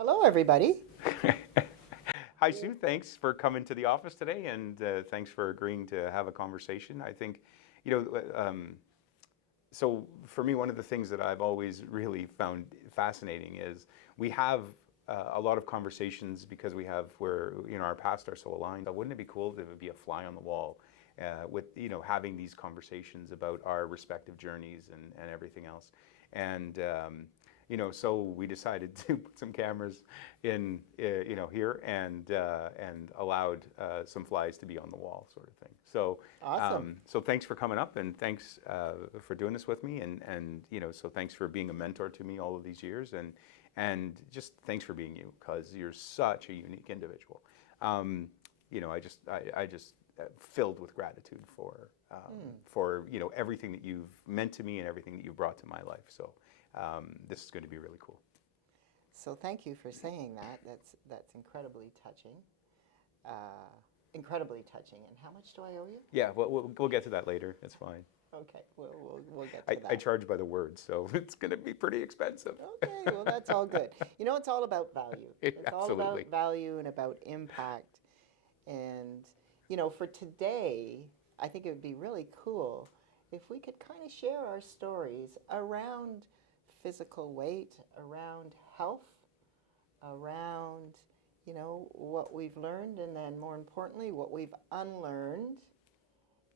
Hello, everybody. Hi, Sue. Thanks for coming to the office today, and thanks for agreeing to have a conversation. I think, you know, so for me, one of the things that I've always really found fascinating is we have a lot of conversations because we have where our paths are so aligned. But wouldn't it be cool if it would be a fly on the wall with having these conversations about our respective journeys and everything else, and so we decided to put some cameras in, here and allowed some flies to be on the wall, sort of thing. So, Awesome. so thanks for coming up, and thanks for doing this with me, and so thanks for being a mentor to me all of these years, and just thanks for being you, because you're such a unique individual. I just filled with gratitude for everything that you've meant to me and everything that you've brought to my life. So. This is going to be really cool. So thank you for saying that. That's incredibly touching. Incredibly touching. And how much do I owe you? Yeah, we'll get to that later. It's fine. Okay, we'll get to that. I charge by the word, so it's going to be pretty expensive. Okay, well, that's all good. It's all about value. It's all Absolutely. about value and about impact. And, for today, I think it would be really cool if we could kind of share our stories around physical weight, around health, around, what we've learned, and then more importantly, what we've unlearned.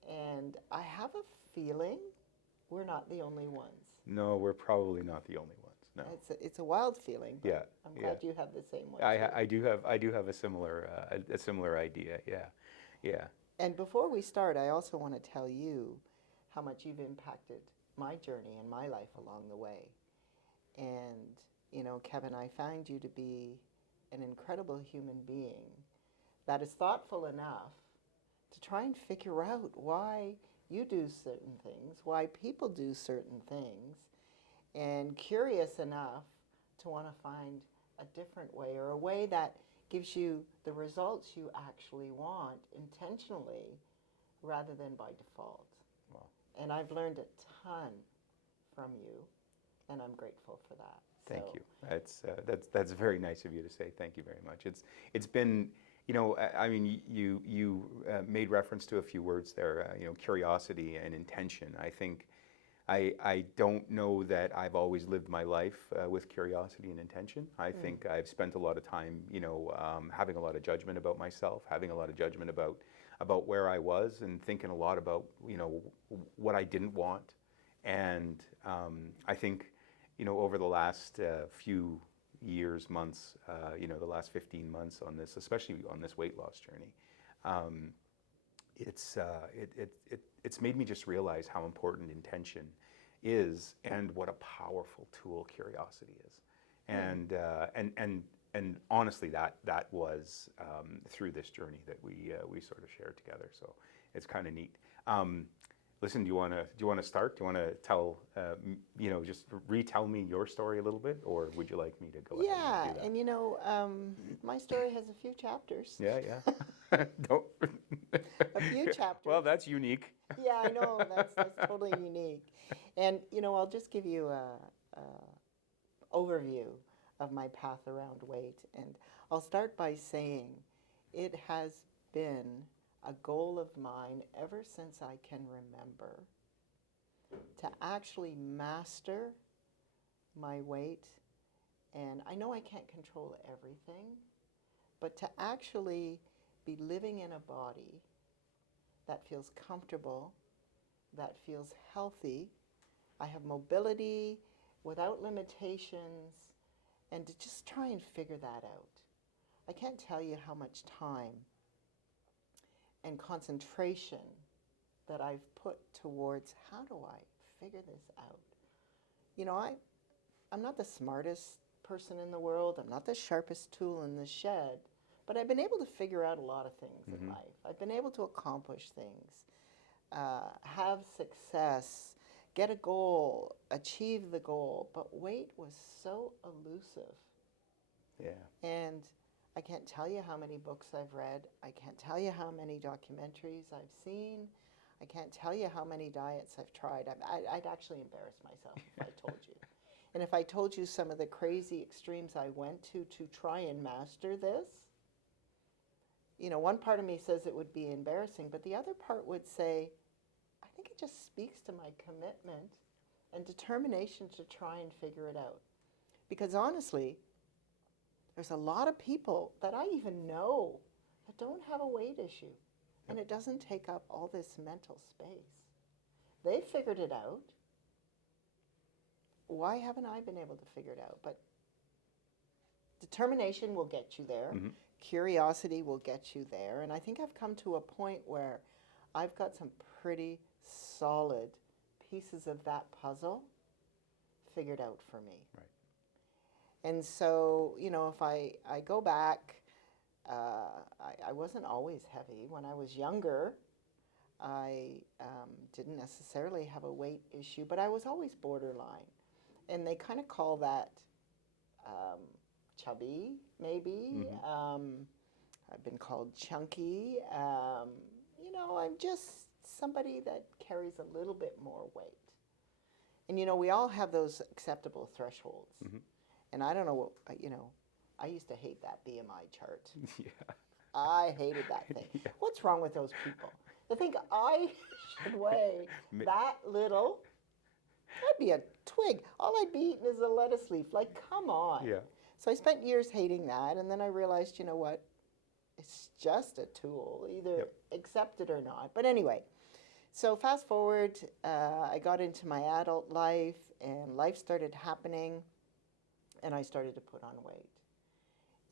And I have a feeling we're not the only ones. No, we're probably not the only ones. No. It's a wild feeling, but Yeah, I'm glad you have the same one too. I do have a similar idea. Yeah, yeah. And before we start, I also want to tell you how much you've impacted my journey and my life along the way. And, Kevin, I find you to be an incredible human being that is thoughtful enough to try and figure out why you do certain things, why people do certain things, and curious enough to want to find a different way, or a way that gives you the results you actually want intentionally rather than by default. Well, And I've learned a ton from you, and I'm grateful for that. thank you. That's very nice of you to say. Thank you very much. It's been, I mean, you made reference to a few words there. Curiosity and intention. I think I don't know that I've always lived my life with curiosity and intention. I think I've spent a lot of time, having a lot of judgment about myself, having a lot of judgment about where I was, and thinking a lot about what I didn't want. And I think over the last few years, months, the last 15 months on this, especially on this weight loss journey, it's made me just realize how important intention is and what a powerful tool curiosity is. And honestly, that was through this journey that we sort of shared together. So it's kind of neat. Listen, do you want to start? Do you want to tell, just retell me your story a little bit, or would you like me to go ahead and do that? And my story has a few chapters. Yeah, yeah. Don't. A few chapters. Well, that's unique. Yeah, I know, that's totally unique. And I'll just give you a overview of my path around weight, and I'll start by saying it has been a goal of mine ever since I can remember to actually master my weight. And I know I can't control everything, but to actually be living in a body that feels comfortable, that feels healthy. I have mobility without limitations, and to just try and figure that out. I can't tell you how much time and concentration that I've put towards how do I figure this out. I'm not the smartest person in the world. I'm not the sharpest tool in the shed, but I've been able to figure out a lot of things in life. I've been able to accomplish things, have success, get a goal, achieve the goal, but weight was so elusive. Yeah. And I can't tell you how many books I've read. I can't tell you how many documentaries I've seen. I can't tell you how many diets I've tried. I'd actually embarrass myself if I told you. And if I told you some of the crazy extremes I went to try and master this, one part of me says it would be embarrassing, but the other part would say, I think it just speaks to my commitment and determination to try and figure it out. Because honestly, there's a lot of people that I even know that don't have a weight issue, and it doesn't take up all this mental space. They figured it out. Why haven't I been able to figure it out? But determination will get you there. Mm-hmm. Curiosity will get you there. And I think I've come to a point where I've got some pretty solid pieces of that puzzle figured out for me. Right. And so, if I go back, I wasn't always heavy. When I was younger, I didn't necessarily have a weight issue, but I was always borderline. And they kind of call that chubby, maybe. Mm-hmm. I've been called chunky. I'm just somebody that carries a little bit more weight. And, we all have those acceptable thresholds. Mm-hmm. And I don't know what, I used to hate that BMI chart. Yeah. I hated that thing. Yeah. What's wrong with those people? They think I should weigh that little. I'd be a twig. All I'd be eating is a lettuce leaf. Like, come on. Yeah. So I spent years hating that, and then I realized, you know what? It's just a tool. Either accept it or not. But anyway, so fast forward, I got into my adult life, and life started happening, and I started to put on weight.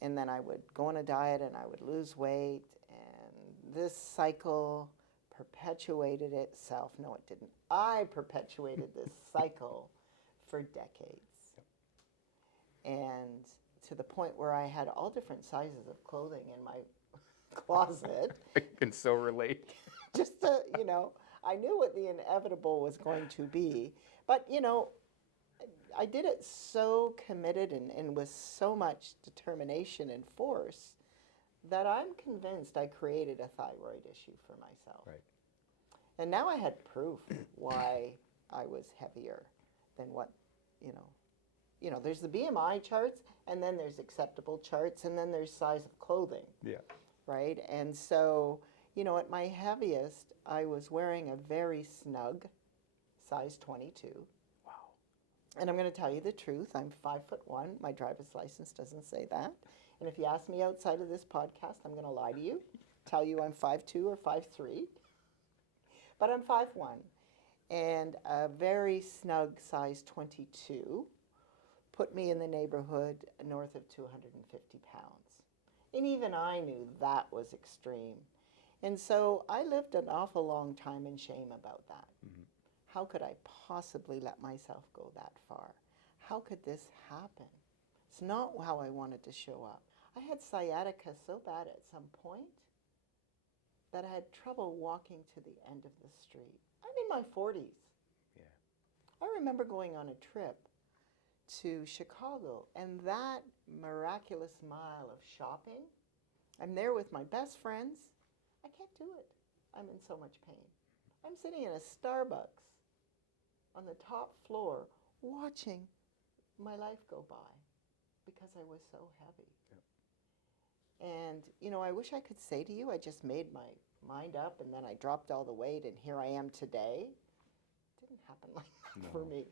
And then I would go on a diet, and I would lose weight, and this cycle perpetuated itself. No, it didn't. I perpetuated this cycle for decades. And to the point where I had all different sizes of clothing in my closet. I can so relate. Just to, I knew what the inevitable was going to be. But, I did it so committed and with so much determination and force that I'm convinced I created a thyroid issue for myself. Right. And now I had proof why I was heavier than what, there's the BMI charts, and then there's acceptable charts, and then there's size of clothing. Yeah. Right? And so, at my heaviest, I was wearing a very snug size 22. Wow. And I'm going to tell you the truth. I'm 5'1". My driver's license doesn't say that. And if you ask me outside of this podcast, I'm going to lie to you, tell you I'm 5'2" or 5'3". But I'm 5'1". And a very snug size 22 put me in the neighborhood north of 250 pounds. And even I knew that was extreme. And so I lived an awful long time in shame about that. Mm-hmm. How could I possibly let myself go that far? How could this happen? It's not how I wanted to show up. I had sciatica so bad at some point that I had trouble walking to the end of the street. I'm in my 40s. Yeah. I remember going on a trip to Chicago, and that miraculous mile of shopping, I'm there with my best friends. I can't do it. I'm in so much pain. I'm sitting in a Starbucks on the top floor watching my life go by because I was so heavy. Yep. And, I wish I could say to you, I just made my mind up and then I dropped all the weight and here I am today. It didn't happen like that for me.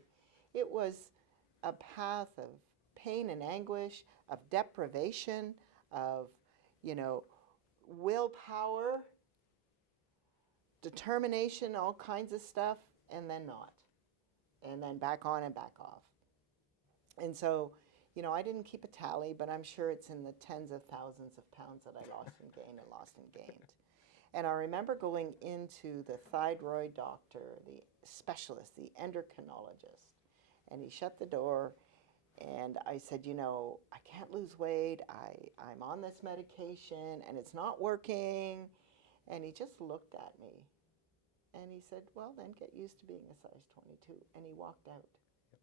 It was a path of pain and anguish, of deprivation, of, willpower, determination, all kinds of stuff, and then not. And then back on and back off. And so, I didn't keep a tally, but I'm sure it's in the tens of thousands of pounds that I lost and gained. And I remember going into the thyroid doctor, the specialist, the endocrinologist, and he shut the door, and I said, I can't lose weight. I'm on this medication, and it's not working. And he just looked at me, and he said, well, then get used to being a size 22. And he walked out. Yep.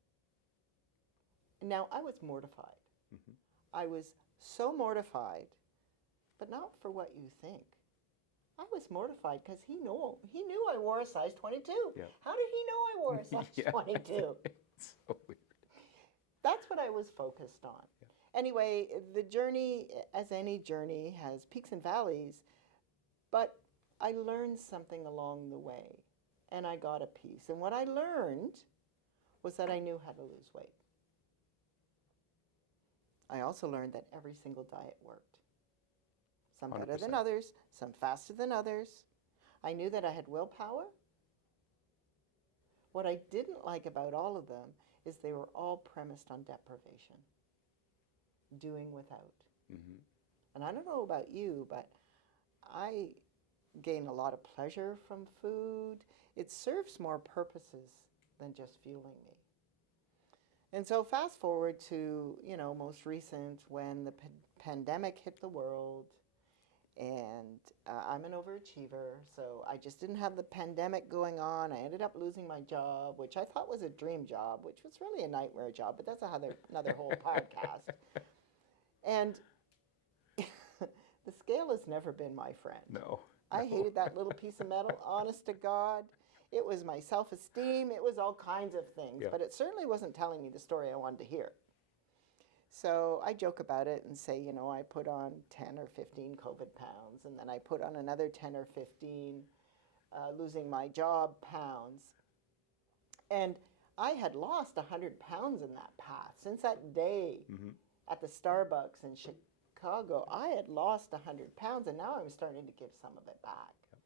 Now, I was mortified. Mm-hmm. I was so mortified, but not for what you think. I was mortified because he knew I wore a size 22. Yeah. How did he know I wore a size 22? It's so weird. I was focused on. Anyway, the journey, as any journey, has peaks and valleys, but I learned something along the way, and I got a piece. And what I learned was that I knew how to lose weight. I also learned that every single diet worked. Some better than 100%. others, some faster than others. I knew that I had willpower. What I didn't like about all of them is they were all premised on deprivation, doing without. Mm-hmm. And I don't know about you, but I gain a lot of pleasure from food. It serves more purposes than just fueling me. And so fast forward to, most recent when the pandemic hit the world, and I'm an overachiever, so I just didn't have the pandemic going on. I ended up losing my job, which I thought was a dream job, which was really a nightmare job, but that's another whole podcast. And the scale has never been my friend. No. I hated that little piece of metal, honest to God. It was my self-esteem. It was all kinds of things, Yeah. but it certainly wasn't telling me the story I wanted to hear. So I joke about it and say, I put on 10 or 15 COVID pounds, and then I put on another 10 or 15 losing my job pounds. And I had lost 100 pounds in that path. Since that day Mm-hmm. at the Starbucks in Chicago, I had lost 100 pounds, and now I'm starting to give some of it back. Yep.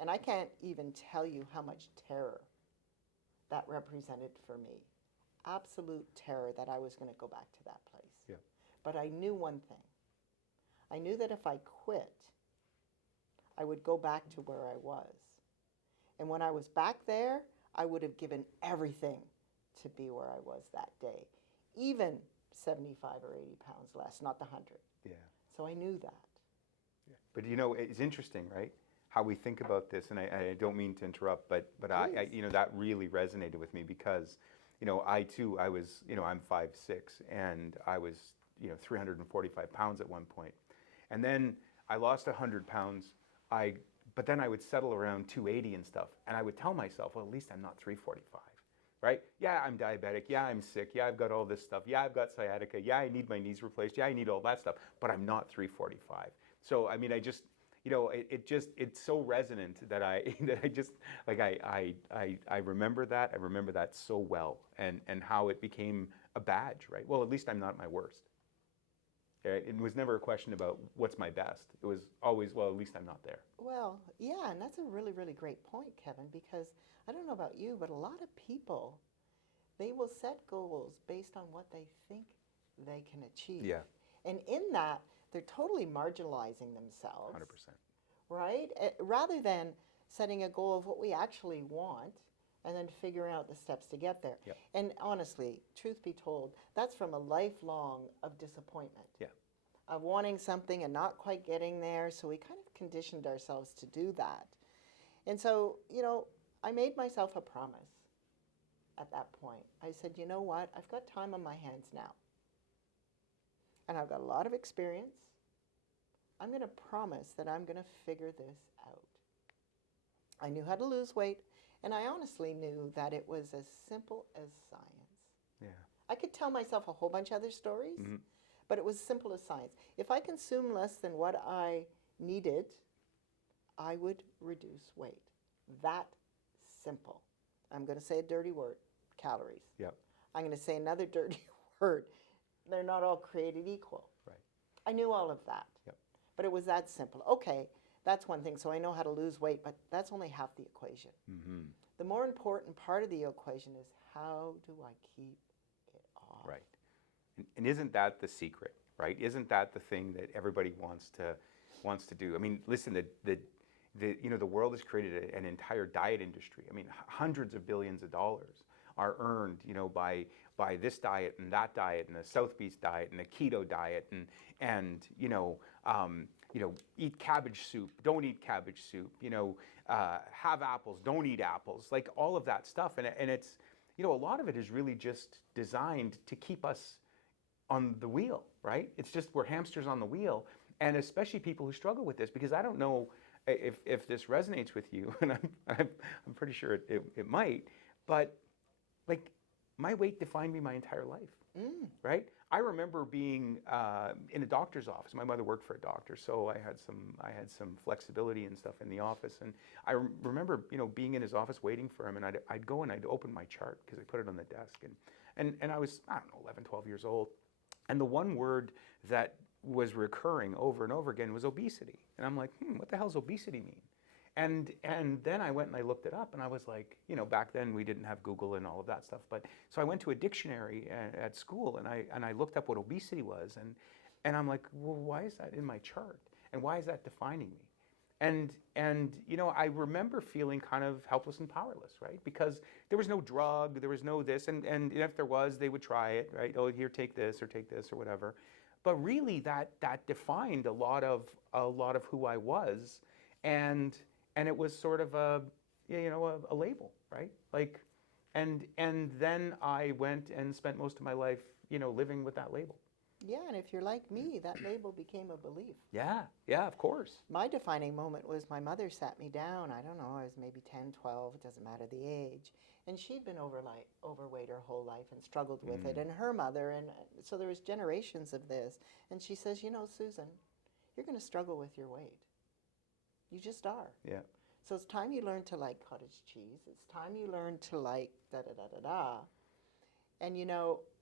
And I can't even tell you how much terror that represented for me. Absolute terror that I was going to go back to that place. Yeah. But I knew one thing. I knew that if I quit, I would go back to where I was. And when I was back there, I would have given everything to be where I was that day. Even 75 or 80 pounds less, not the 100. Yeah. So I knew that. Yeah. But it's interesting, right? How we think about this, and I don't mean to interrupt, but I that really resonated with me because, I was, I'm 5'6", and I was, 345 pounds at one point. And then I lost 100 pounds. But then I would settle around 280 and stuff. And I would tell myself, well, at least I'm not 345, right? Yeah, I'm diabetic. Yeah, I'm sick. Yeah, I've got all this stuff. Yeah, I've got sciatica. Yeah, I need my knees replaced. Yeah, I need all that stuff. But I'm not 345. So, I mean, I just, it's so resonant that I remember that. I remember that so well, and how it became a badge, right? Well, at least I'm not my worst. It was never a question about what's my best. It was always, well, at least I'm not there. Well, yeah, and that's a really, really great point, Kevin, because I don't know about you, but a lot of people, they will set goals based on what they think they can achieve. Yeah. And in that, they're totally marginalizing themselves. 100%. Right? Rather than setting a goal of what we actually want and then figuring out the steps to get there. Yep. And honestly, truth be told, that's from a lifelong of disappointment. Yeah. Of wanting something and not quite getting there. So we kind of conditioned ourselves to do that. And so, I made myself a promise at that point. I said, you know what? I've got time on my hands now. And I've got a lot of experience. I'm going to promise that I'm going to figure this out. I knew how to lose weight, and I honestly knew that it was as simple as science. Yeah. I could tell myself a whole bunch of other stories, Mm-hmm. but it was simple as science. If I consumed less than what I needed, I would reduce weight. That simple. I'm going to say a dirty word, calories. Yep. I'm going to say another dirty word. They're not all created equal. Right. I knew all of that. Yep. But it was that simple. Okay, that's one thing. So I know how to lose weight, but that's only half the equation. Mm-hmm. The more important part of the equation is how do I keep it off? Right. And isn't that the secret, right? Isn't that the thing that everybody wants to do? I mean, listen, the world has created an entire diet industry. I mean, hundreds of billions of dollars are earned, by this diet and that diet and the South Beach diet and the keto diet and eat cabbage soup, don't eat cabbage soup, have apples, don't eat apples, like all of that stuff. And it's, a lot of it is really just designed to keep us on the wheel, right? It's just we're hamsters on the wheel, and especially people who struggle with this, because I don't know if this resonates with you, and I'm pretty sure it might, but like my weight defined me my entire life, right? I remember being in a doctor's office. My mother worked for a doctor, so I had some flexibility and stuff in the office. And I remember, being in his office waiting for him, and I'd go and I'd open my chart because I put it on the desk, and I was, I don't know, 11, 12 years old, and the one word that was recurring over and over again was obesity, and I'm like, what the hell does obesity mean? And then I went and I looked it up, and I was like, back then we didn't have Google and all of that stuff, but so I went to a dictionary at school, and I looked up what obesity was, and I'm like, well, why is that in my chart, and why is that defining me? And I remember feeling kind of helpless and powerless, right? Because there was no drug, there was no this, and if there was, they would try it, right? Oh, here, take this or whatever. But really, that defined a lot of who I was, and it was sort of a label, right? Like, and then I went and spent most of my life, living with that label. Yeah, and if you're like me, that label became a belief. Yeah, of course. My defining moment was my mother sat me down. I don't know, I was maybe 10, 12, it doesn't matter the age. And she'd been overweight her whole life and struggled with it, and her mother, and so there was generations of this. And she says, Susan, you're going to struggle with your weight. You just are. Yeah. So it's time you learn to like cottage cheese. It's time you learn to like da-da-da-da-da. And,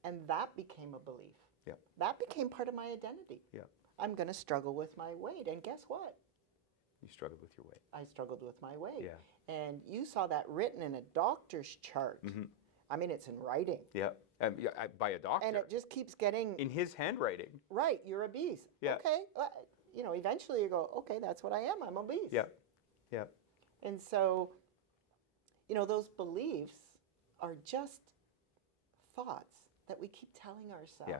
and that became a belief. Yeah. That became part of my identity. Yeah. I'm going to struggle with my weight. And guess what? You struggled with your weight. I struggled with my weight. Yeah. And you saw that written in a doctor's chart. Mm-hmm. I mean, it's in writing. Yeah. By a doctor. And it just keeps getting... in his handwriting. Right. You're obese. Yeah. Okay. Eventually you go, okay, that's what I am. I'm obese. Yeah. Yeah. And so, those beliefs are just thoughts that we keep telling ourselves. Yeah.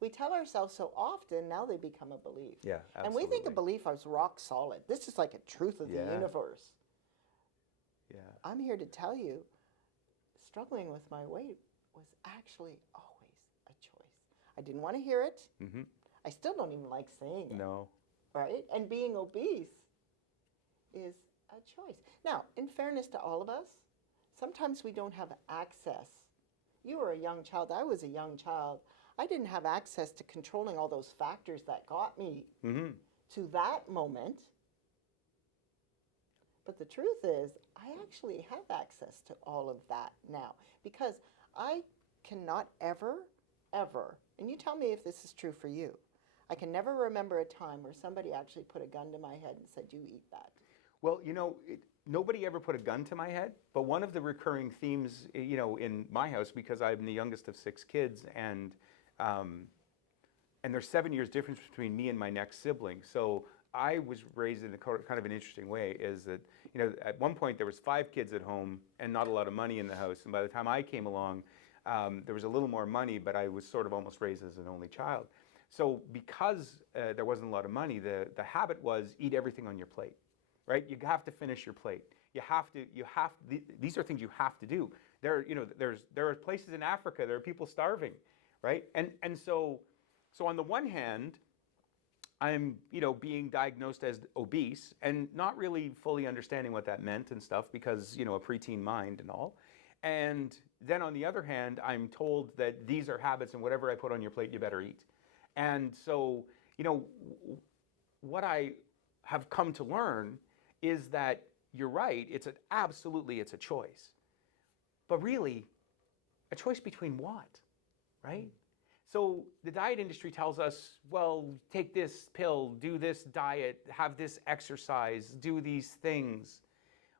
We tell ourselves so often, now they become a belief. Yeah, absolutely. And we think a belief is rock solid. This is like a truth of the universe. Yeah. I'm here to tell you, struggling with my weight was actually always a choice. I didn't want to hear it. Mm-hmm. I still don't even like saying it. No. Right? And being obese is a choice. Now, in fairness to all of us, sometimes we don't have access. You were a young child. I was a young child. I didn't have access to controlling all those factors that got me to that moment. But the truth is, I actually have access to all of that now, because I cannot ever, and you tell me if this is true for you, I can never remember a time where somebody actually put a gun to my head and said, you eat that. Well, nobody ever put a gun to my head, but one of the recurring themes, in my house, because I'm the youngest of 6 kids, and there's 7 years difference between me and my next sibling. So I was raised in a kind of an interesting way, is that, at one point there was 5 kids at home and not a lot of money in the house. And by the time I came along, there was a little more money, but I was sort of almost raised as an only child. So because there wasn't a lot of money, the habit was eat everything on your plate. Right? You have to finish your plate. These are things you have to do. There are places in Africa, there are people starving, right? And so on the one hand, I'm, being diagnosed as obese and not really fully understanding what that meant and stuff, because, a preteen mind and all. And then on the other hand, I'm told that these are habits, and whatever I put on your plate, you better eat. And so, what I have come to learn is that you're right, it's a choice. But really, a choice between what, right? So the diet industry tells us, well, take this pill, do this diet, have this exercise, do these things,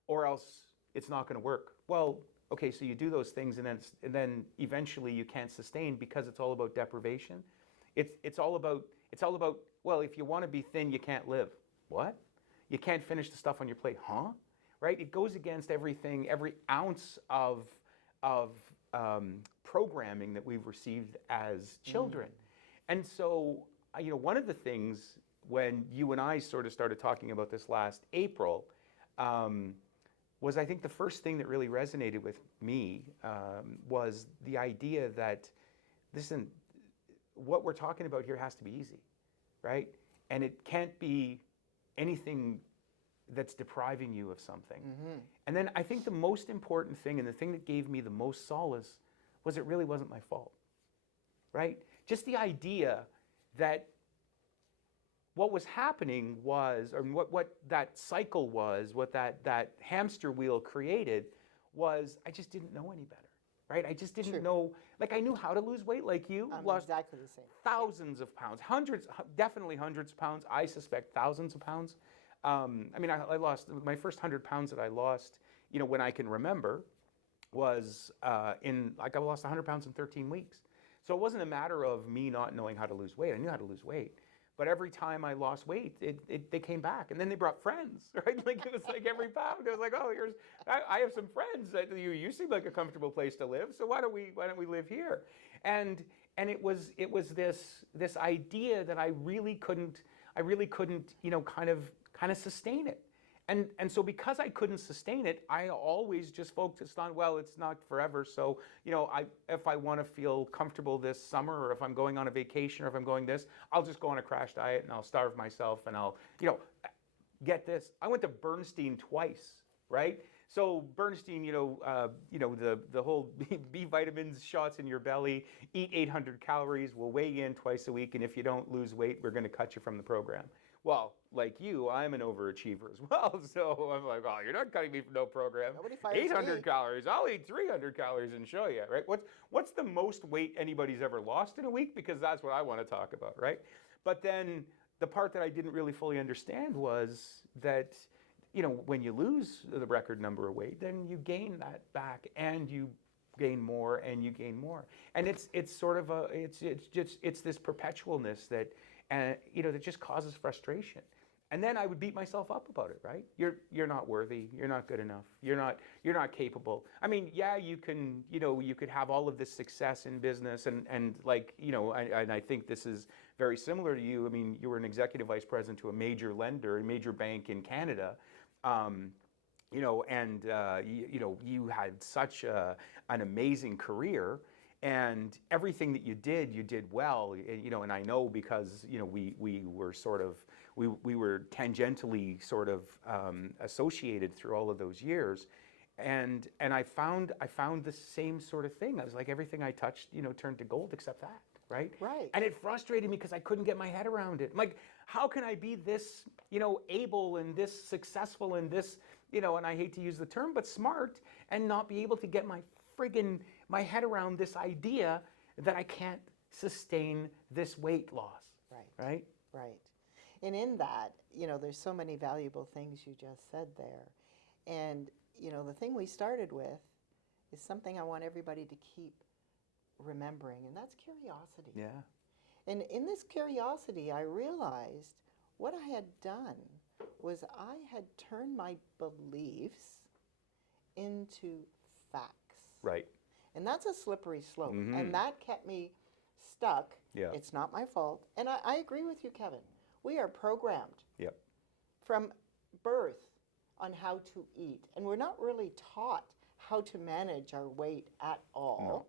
or else it's not going to work. Well, okay, so you do those things, and then eventually you can't sustain, because it's all about deprivation. It's all about, well, if you want to be thin, you can't live. What? You can't finish the stuff on your plate, huh? Right? It goes against everything, every ounce of programming that we've received as children. And so, one of the things when you and I sort of started talking about this last April was, I think the first thing that really resonated with me was the idea that, listen, what we're talking about here has to be easy, right? And it can't be anything that's depriving you of something. Mm-hmm. And then I think the most important thing, and the thing that gave me the most solace, was it really wasn't my fault, right? Just the idea that what was happening was, or what that cycle was, what that hamster wheel created was, I just didn't know any better, right? I just didn't True. know, like I knew how to lose weight like you, I'm lost exactly the same. thousands of pounds, hundreds, definitely hundreds of pounds, I suspect thousands of pounds. I mean, I lost, my first 100 pounds that I lost, when I can remember, was I lost 100 pounds in 13 weeks. So it wasn't a matter of me not knowing how to lose weight. I knew how to lose weight. But every time I lost weight, they came back. And then they brought friends, right? Like it was like every pound, it was like, oh, I have some friends that you seem like a comfortable place to live. So why don't we live here? And it was this idea that I really couldn't, kind of sustain it. And so because I couldn't sustain it, I always just focused on, well, it's not forever. So, if I want to feel comfortable this summer, or if I'm going on a vacation, or if I'm going this, I'll just go on a crash diet and I'll starve myself and I'll, get this. I went to Bernstein twice, right? So Bernstein, the whole B vitamins shots in your belly, eat 800 calories, we'll weigh you in twice a week, and if you don't lose weight, we're going to cut you from the program. Well, like you, I'm an overachiever as well. So I'm like, oh, you're not cutting me from no program. Nobody fires 800 me. calories. I'll eat 300 calories and show you, right? What's the most weight anybody's ever lost in a week? Because that's what I want to talk about, right? But then the part that I didn't really fully understand was that, when you lose the record number of weight, then you gain that back, and you gain more, and you gain more. And it's sort of it's this perpetualness that that just causes frustration. And then I would beat myself up about it, right? You're not worthy. You're not good enough. You're not capable. I mean, yeah, you could have all of this success in business, and like, and I think this is very similar to you. I mean, you were an executive vice president to a major lender, a major bank in Canada. You had such an amazing career. And everything that you did well, and I know because, we were sort of, we were tangentially sort of associated through all of those years. And I found the same sort of thing. I was like, everything I touched, turned to gold except that, right? Right. And it frustrated me because I couldn't get my head around it. I'm like, how can I be this, able and this successful and this, and I hate to use the term, but smart, and not be able to get my head around this idea that I can't sustain this weight loss. Right. Right? Right. And in that, there's so many valuable things you just said there. And, the thing we started with is something I want everybody to keep remembering, and that's curiosity. Yeah. And in this curiosity, I realized what I had done was I had turned my beliefs into facts. Right. And that's a slippery slope. Mm-hmm. And that kept me stuck. Yeah. It's not my fault. And I agree with you, Kevin. We are programmed Yep. from birth on how to eat. And we're not really taught how to manage our weight at all. No.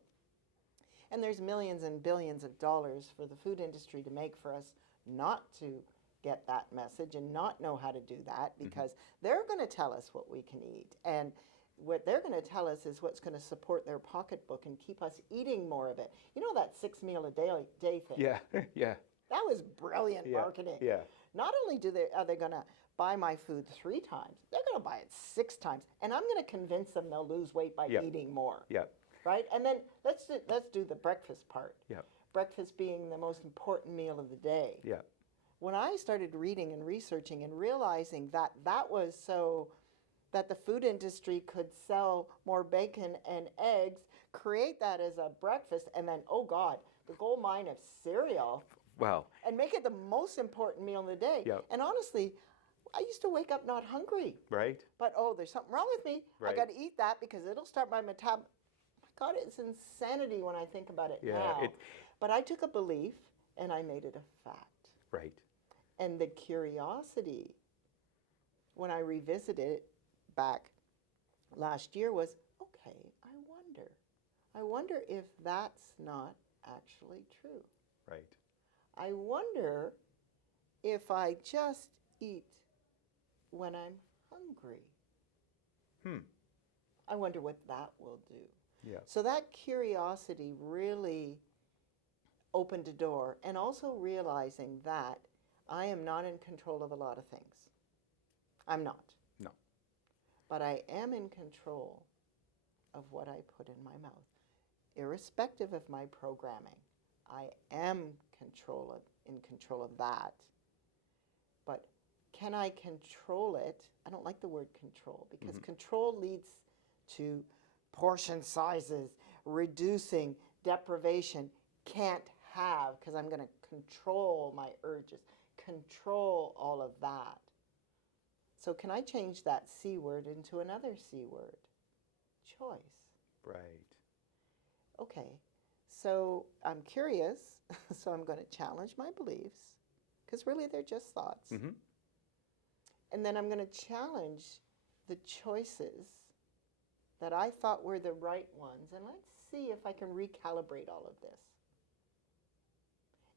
And there's millions and billions of dollars for the food industry to make for us not to get that message and not know how to do that, because they're going to tell us what we can eat. And what they're going to tell us is what's going to support their pocketbook and keep us eating more of it. That 6 meal a day thing. Yeah. Yeah. That was brilliant Yeah. marketing. Yeah. Not only are they going to buy my food 3 times, they're going to buy it 6 times. And I'm going to convince them they'll lose weight by Yep. eating more. Yep. Right? And then let's do the breakfast part. Yep. Breakfast being the most important meal of the day. Yep. When I started reading and researching and realizing that was so that the food industry could sell more bacon and eggs, create that as a breakfast, and then, oh God, the gold mine of cereal, Well. and make it the most important meal of the day. Yep. And honestly, I used to wake up not hungry. Right. But, oh, there's something wrong with me. Right. I got to eat that because it'll start my metabolism. My God, it's insanity when I think about it Yeah. now. But I took a belief and I made it a fact. Right. And the curiosity, when I revisited it back last year, was, okay, I wonder if that's not actually true. Right. I wonder if I just eat when I'm hungry. I wonder what that will do. Yeah. So that curiosity really opened a door, and also realizing that I am not in control of a lot of things. I'm not. No. But I am in control of what I put in my mouth. Irrespective of my programming, I am in control of that. But can I control it? I don't like the word control, because control leads to portion sizes, reducing, deprivation. Can't have, because I'm going to control my urges, control all of that. So can I change that C word into another C word? Choice. Right. Okay, so I'm curious, so I'm going to challenge my beliefs, because really they're just thoughts. And then I'm going to challenge the choices that I thought were the right ones, and let's see if I can recalibrate all of this.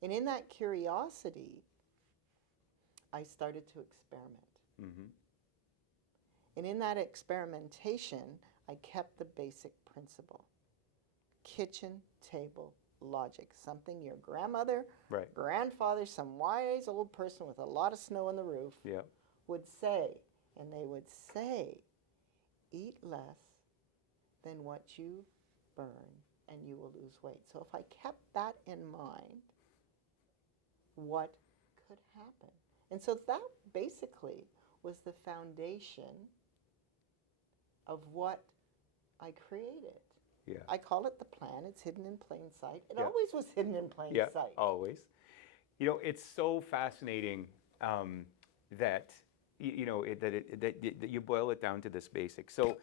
And in that curiosity, I started to experiment. And in that experimentation, I kept the basic principle. Kitchen table logic, something your grandmother, Right. grandfather, some wise old person with a lot of snow on the roof Yeah. would say. And they would say, eat less than what you burn and you will lose weight. So if I kept that in mind, what could happen? And so that basically was the foundation of what I created. Yeah. I call it the plan. It's hidden in plain sight. It Yeah. always was hidden in plain Yeah. sight. Always. You know, it's so fascinating that that you boil it down to this basic. So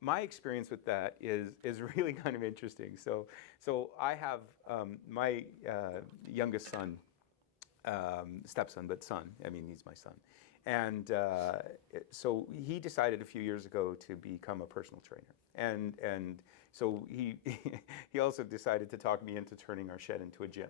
my experience with that is really kind of interesting. So I have my youngest son, stepson, but son. I mean, he's my son. And so he decided a few years ago to become a personal trainer. And so he he also decided to talk me into turning our shed into a gym.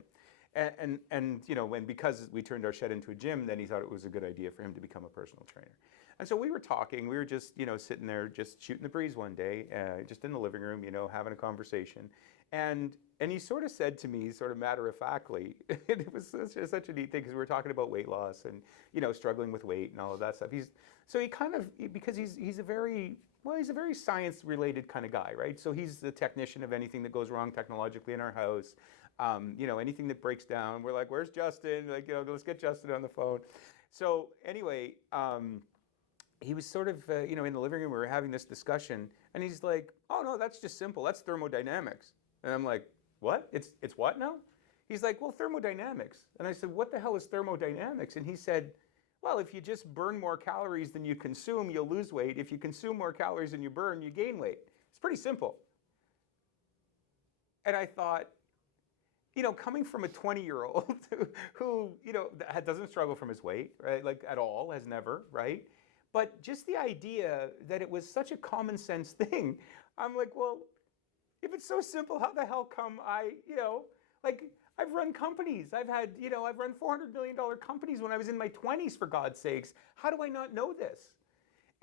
And you know, and because we turned our shed into a gym, then he thought it was a good idea for him to become a personal trainer. And so we were talking, we were just, you know, sitting there just shooting the breeze one day, just in the living room, you know, having a conversation. And he sort of said to me, sort of matter-of-factly, it was such a neat thing, because we were talking about weight loss and, you know, struggling with weight and all of that stuff. Because he's a very science-related kind of guy, right? So he's the technician of anything that goes wrong technologically in our house. You know, anything that breaks down, we're like, where's Justin? Like, you know, let's get Justin on the phone. So anyway, he was sort of, you know, in the living room, we were having this discussion, and he's like, oh no, that's just simple. That's thermodynamics. And I'm like, what? It's what now? He's like, well, thermodynamics. And I said, what the hell is thermodynamics? And he said, well, if you just burn more calories than you consume, you'll lose weight. If you consume more calories than you burn, you gain weight. It's pretty simple. And I thought, you know, coming from a 20-year-old who, you know, doesn't struggle from his weight, right? Like at all, has never, right? But just the idea that it was such a common sense thing, I'm like, well, if it's so simple, how the hell come you know, like I've run companies. I've run $400 million companies when I was in my 20s, for God's sakes. How do I not know this?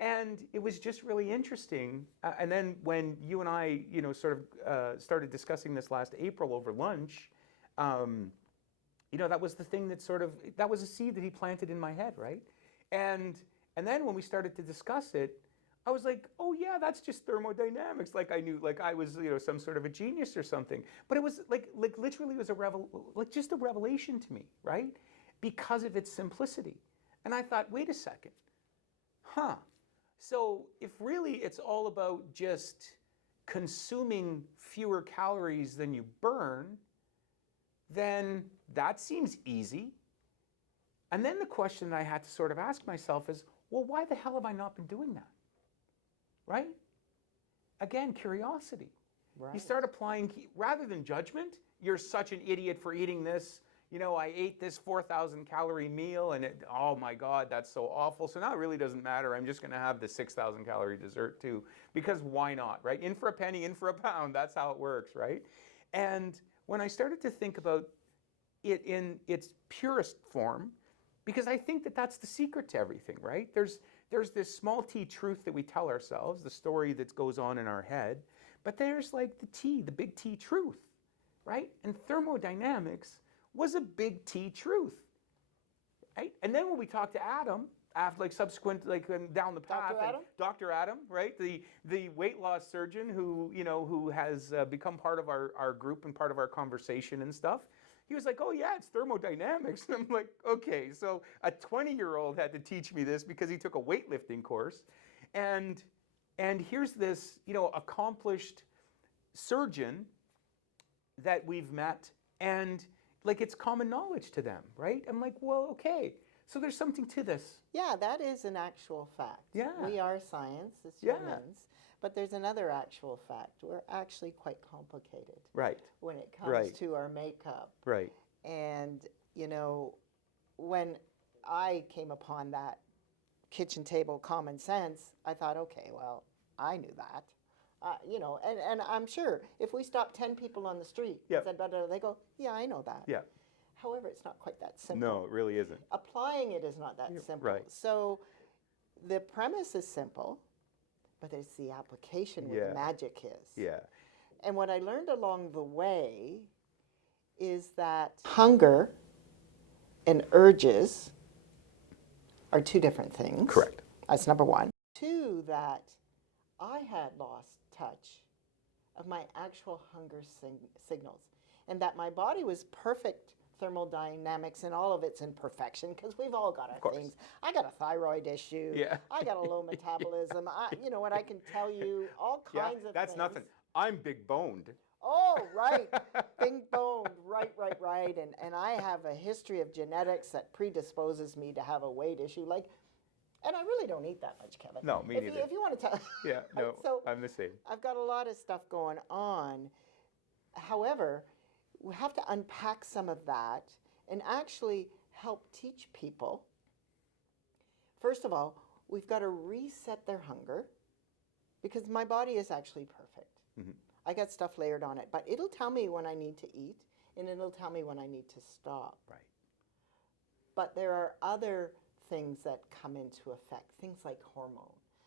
And it was just really interesting. And then when you and I, you know, sort of started discussing this last April over lunch, you know, that was the thing that was a seed that he planted in my head, right? And then when we started to discuss it, I was like, oh yeah, that's just thermodynamics. Like I knew, like I was, you know, some sort of a genius or something. But it was like literally it was just a revelation to me, right? Because of its simplicity. And I thought, wait a second, so if really it's all about just consuming fewer calories than you burn, then that seems easy. And then the question I had to sort of ask myself is, well, why the hell have I not been doing that? Right? Again, curiosity. Right. You start applying, rather than judgment, you're such an idiot for eating this. You know, I ate this 4,000 calorie meal and oh my God, that's so awful. So now it really doesn't matter. I'm just going to have the 6,000 calorie dessert too, because why not, right? In for a penny, in for a pound. That's how it works, right? And when I started to think about it in its purest form, because I think that that's the secret to everything, right? There's this small t truth that we tell ourselves, the story that goes on in our head, But there's like the big T truth, right? And thermodynamics was a big T truth, right? And then when we talked to Adam, after like subsequent, like down the path, Dr. Adam? Dr. Adam, right? The weight loss surgeon who, who has become part of our group and part of our conversation and stuff. He was like, oh yeah, it's thermodynamics. And I'm like, okay, so a 20-year-old had to teach me this because he took a weightlifting course. And here's this, accomplished surgeon that we've met, and like it's common knowledge to them, right? I'm like, well, okay, so there's something to this. Yeah, that is an actual fact. Yeah. We are science as Yeah. humans, but there's another actual fact. We're actually quite complicated Right. when it comes Right. to our makeup. Right. And, when I came upon that kitchen table common sense, I thought, okay, well, I knew that. And I'm sure if we stopped 10 people on the street Yep. and said, blah, they go, yeah, I know that. Yeah. However, it's not quite that simple. No, it really isn't. Applying it is not that simple. right. So the premise is simple, but it's the application where Yeah. the magic is. Yeah. And what I learned along the way is that hunger and urges are two different things. Correct. That's number one. Two, that I had lost touch of my actual hunger signals, and that my body was perfect thermodynamics in all of its imperfection, because we've all got our course. things. I got a thyroid issue. Yeah. I got a low metabolism. I can tell you all Yeah, kinds of that's things. nothing. I'm big boned. Oh, right. Big boned. Right. And I have a history of genetics that predisposes me to have a weight issue. And I really don't eat that much, Kevin. No, me neither. If you want to tell. Yeah, no, So I'm the same. I've got a lot of stuff going on. However, we have to unpack some of that and actually help teach people. First of all, we've got to reset their hunger, because my body is actually perfect. Mhm. I got stuff layered on it, but it'll tell me when I need to eat, and it'll tell me when I need to stop. Right. But there are other things that come into effect, things like hormones,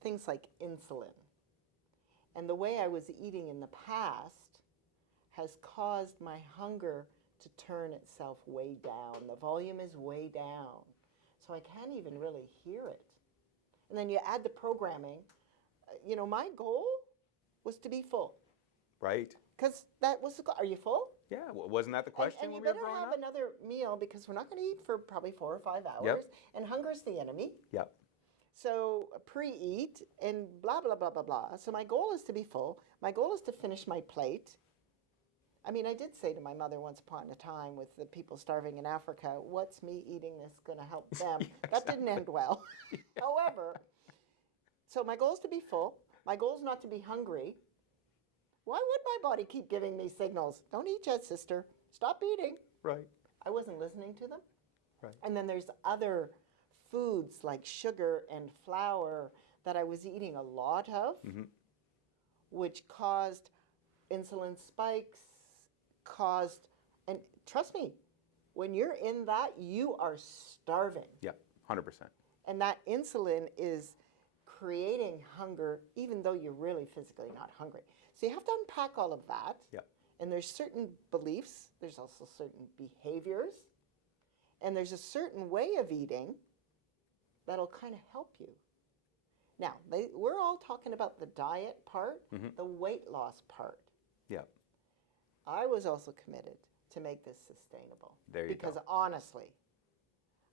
things like insulin. And the way I was eating in the past has caused my hunger to turn itself way down. The volume is way down, so I can't even really hear it. And then you add the programming. My goal was to be full, Right. because that was the goal. Are you full? Yeah. Wasn't that the question And you when we were better growing have up? another meal, because we're not going to eat for probably 4 or 5 hours. Yep. And hunger's the enemy. Yep. So pre-eat and blah, blah, blah, blah, blah. So my goal is to be full. My goal is to finish my plate. I mean, I did say to my mother once upon a time, with the people starving in Africa, what's me eating this going to help them? That didn't end well. However, so my goal is to be full. My goal is not to be hungry. Why would my body keep giving me signals? Don't eat yet, sister. Stop eating. Right. I wasn't listening to them. Right. And then there's other foods like sugar and flour that I was eating a lot of, Mm-hmm. which caused insulin spikes, and trust me, when you're in that, you are starving. Yeah. 100%. And that insulin is creating hunger, even though you're really physically not hungry. So you have to unpack all of that. Yep. And there's certain beliefs, there's also certain behaviors, and there's a certain way of eating that'll kind of help you. Now, we're all talking about the diet part, Mhm. the weight loss part. Yep. I was also committed to make this sustainable. There you because go. honestly,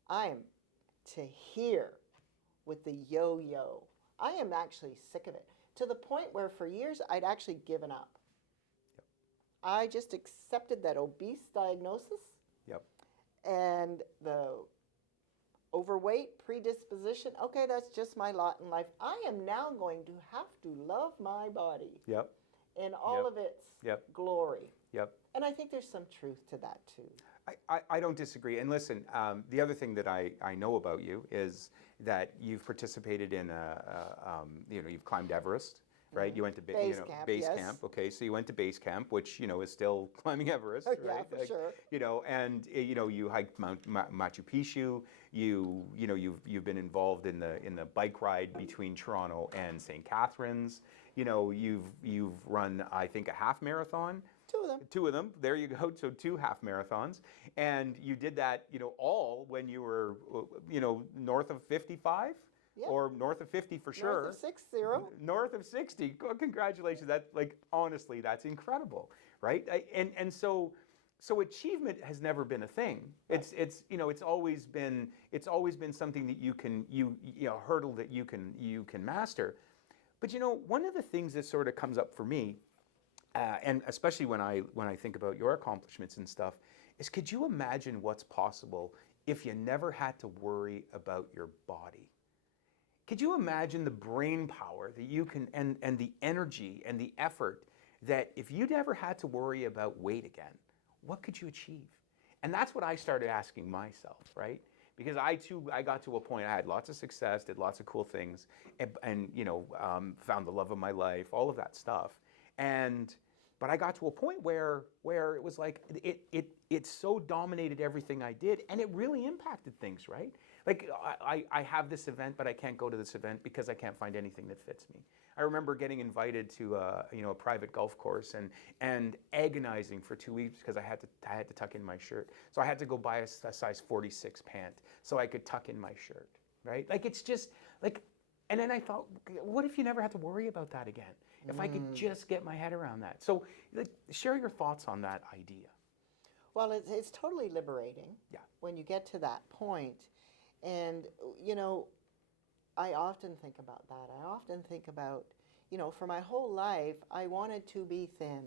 I am to here with the yo-yo. I am actually sick of it, to the point where for years I'd actually given up. Yep. I just accepted that obese diagnosis. Yep. And the overweight predisposition. Okay, that's just my lot in life. I am now going to have to love my body Yep. in all Yep. of its Yep. glory. Yep. And I think there's some truth to that too. I don't disagree. And listen, the other thing that I know about you is that you've participated in you've climbed Everest. right? You went to Base camp, base yes. camp. Okay, so you went to base camp, which is still climbing Everest, Oh, yeah, right? for sure. And you hiked Machu Picchu. You've been involved in the bike ride between Toronto and St. Catharines. You've run, I think, a half marathon. Two of them. Two of them. There you go. So two half marathons, and you did that, all when you were, north of 55, Yeah. or north of 50 for sure. North of 60. North of 60. Congratulations. That, honestly, that's incredible, right? So achievement has never been a thing. Right. It's always been something that a hurdle that you can master. But one of the things that sort of comes up for me, and especially when I think about your accomplishments and stuff, is could you imagine what's possible if you never had to worry about your body? Could you imagine the brain power that you can, and the energy and the effort that if you never had to worry about weight again, what could you achieve? And that's what I started asking myself, right? Because I got to a point, I had lots of success, did lots of cool things, and found the love of my life, all of that stuff. But I got to a point where it was like it so dominated everything I did, and it really impacted things, right? Like I have this event, but I can't go to this event because I can't find anything that fits me. I remember getting invited to a private golf course and agonizing for 2 weeks because I had to tuck in my shirt. So I had to go buy a size 46 pant so I could tuck in my shirt, right? Like it's just like. And then I thought, what if you never had to worry about that again? If I could just get my head around that. So share your thoughts on that idea. Well, it's totally liberating. Yeah. When you get to that point. And, I often think about that. I often think about, for my whole life, I wanted to be thin.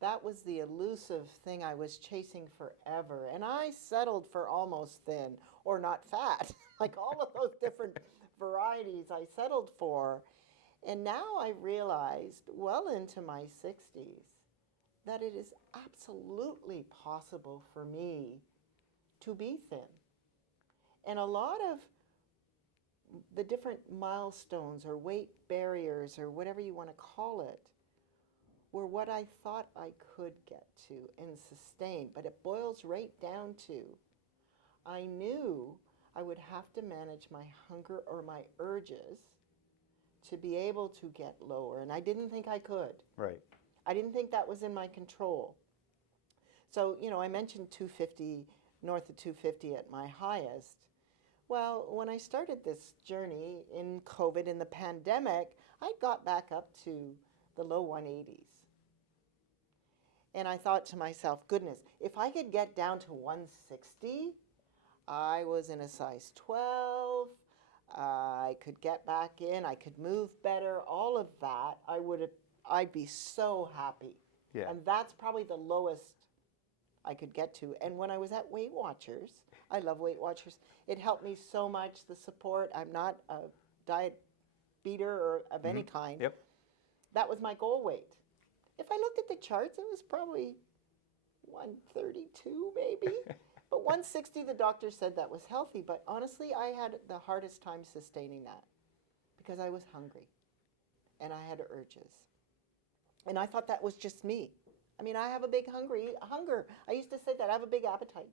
That was the elusive thing I was chasing forever. And I settled for almost thin or not fat, like all of those different varieties I settled for. And now I realized, well into my 60s, that it is absolutely possible for me to be thin. And a lot of the different milestones or weight barriers or whatever you want to call it were what I thought I could get to and sustain. But it boils right down to, I knew I would have to manage my hunger or my urges to be able to get lower. And I didn't think I could. Right. I didn't think that was in my control. So, I mentioned 250, north of 250 at my highest. Well, when I started this journey in COVID, in the pandemic, I got back up to the low 180s. And I thought to myself, goodness, if I could get down to 160, I was in a size 12, I could get back in, I could move better, all of that, I'd be so happy. Yeah. And that's probably the lowest I could get to. And when I was at Weight Watchers, I love Weight Watchers, it helped me so much, the support. I'm not a diet beater or of any kind. Yep. That was my goal weight. If I looked at the charts, it was probably 132 maybe. But 160, the doctor said that was healthy. But honestly, I had the hardest time sustaining that because I was hungry and I had urges. And I thought that was just me. I mean, I have a big hunger. I used to say that I have a big appetite.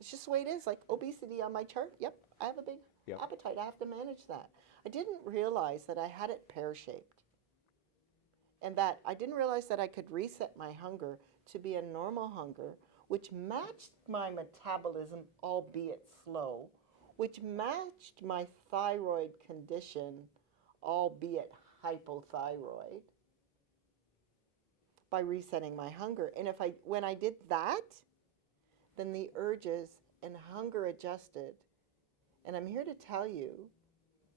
It's just the way it is, like obesity on my chart. Yep, I have a big appetite. I have to manage that. I didn't realize that I had it pear-shaped. And that I didn't realize that I could reset my hunger to be a normal hunger, which matched my metabolism, albeit slow, which matched my thyroid condition, albeit hypothyroid, by resetting my hunger. And when I did that, then the urges and hunger adjusted. And I'm here to tell you,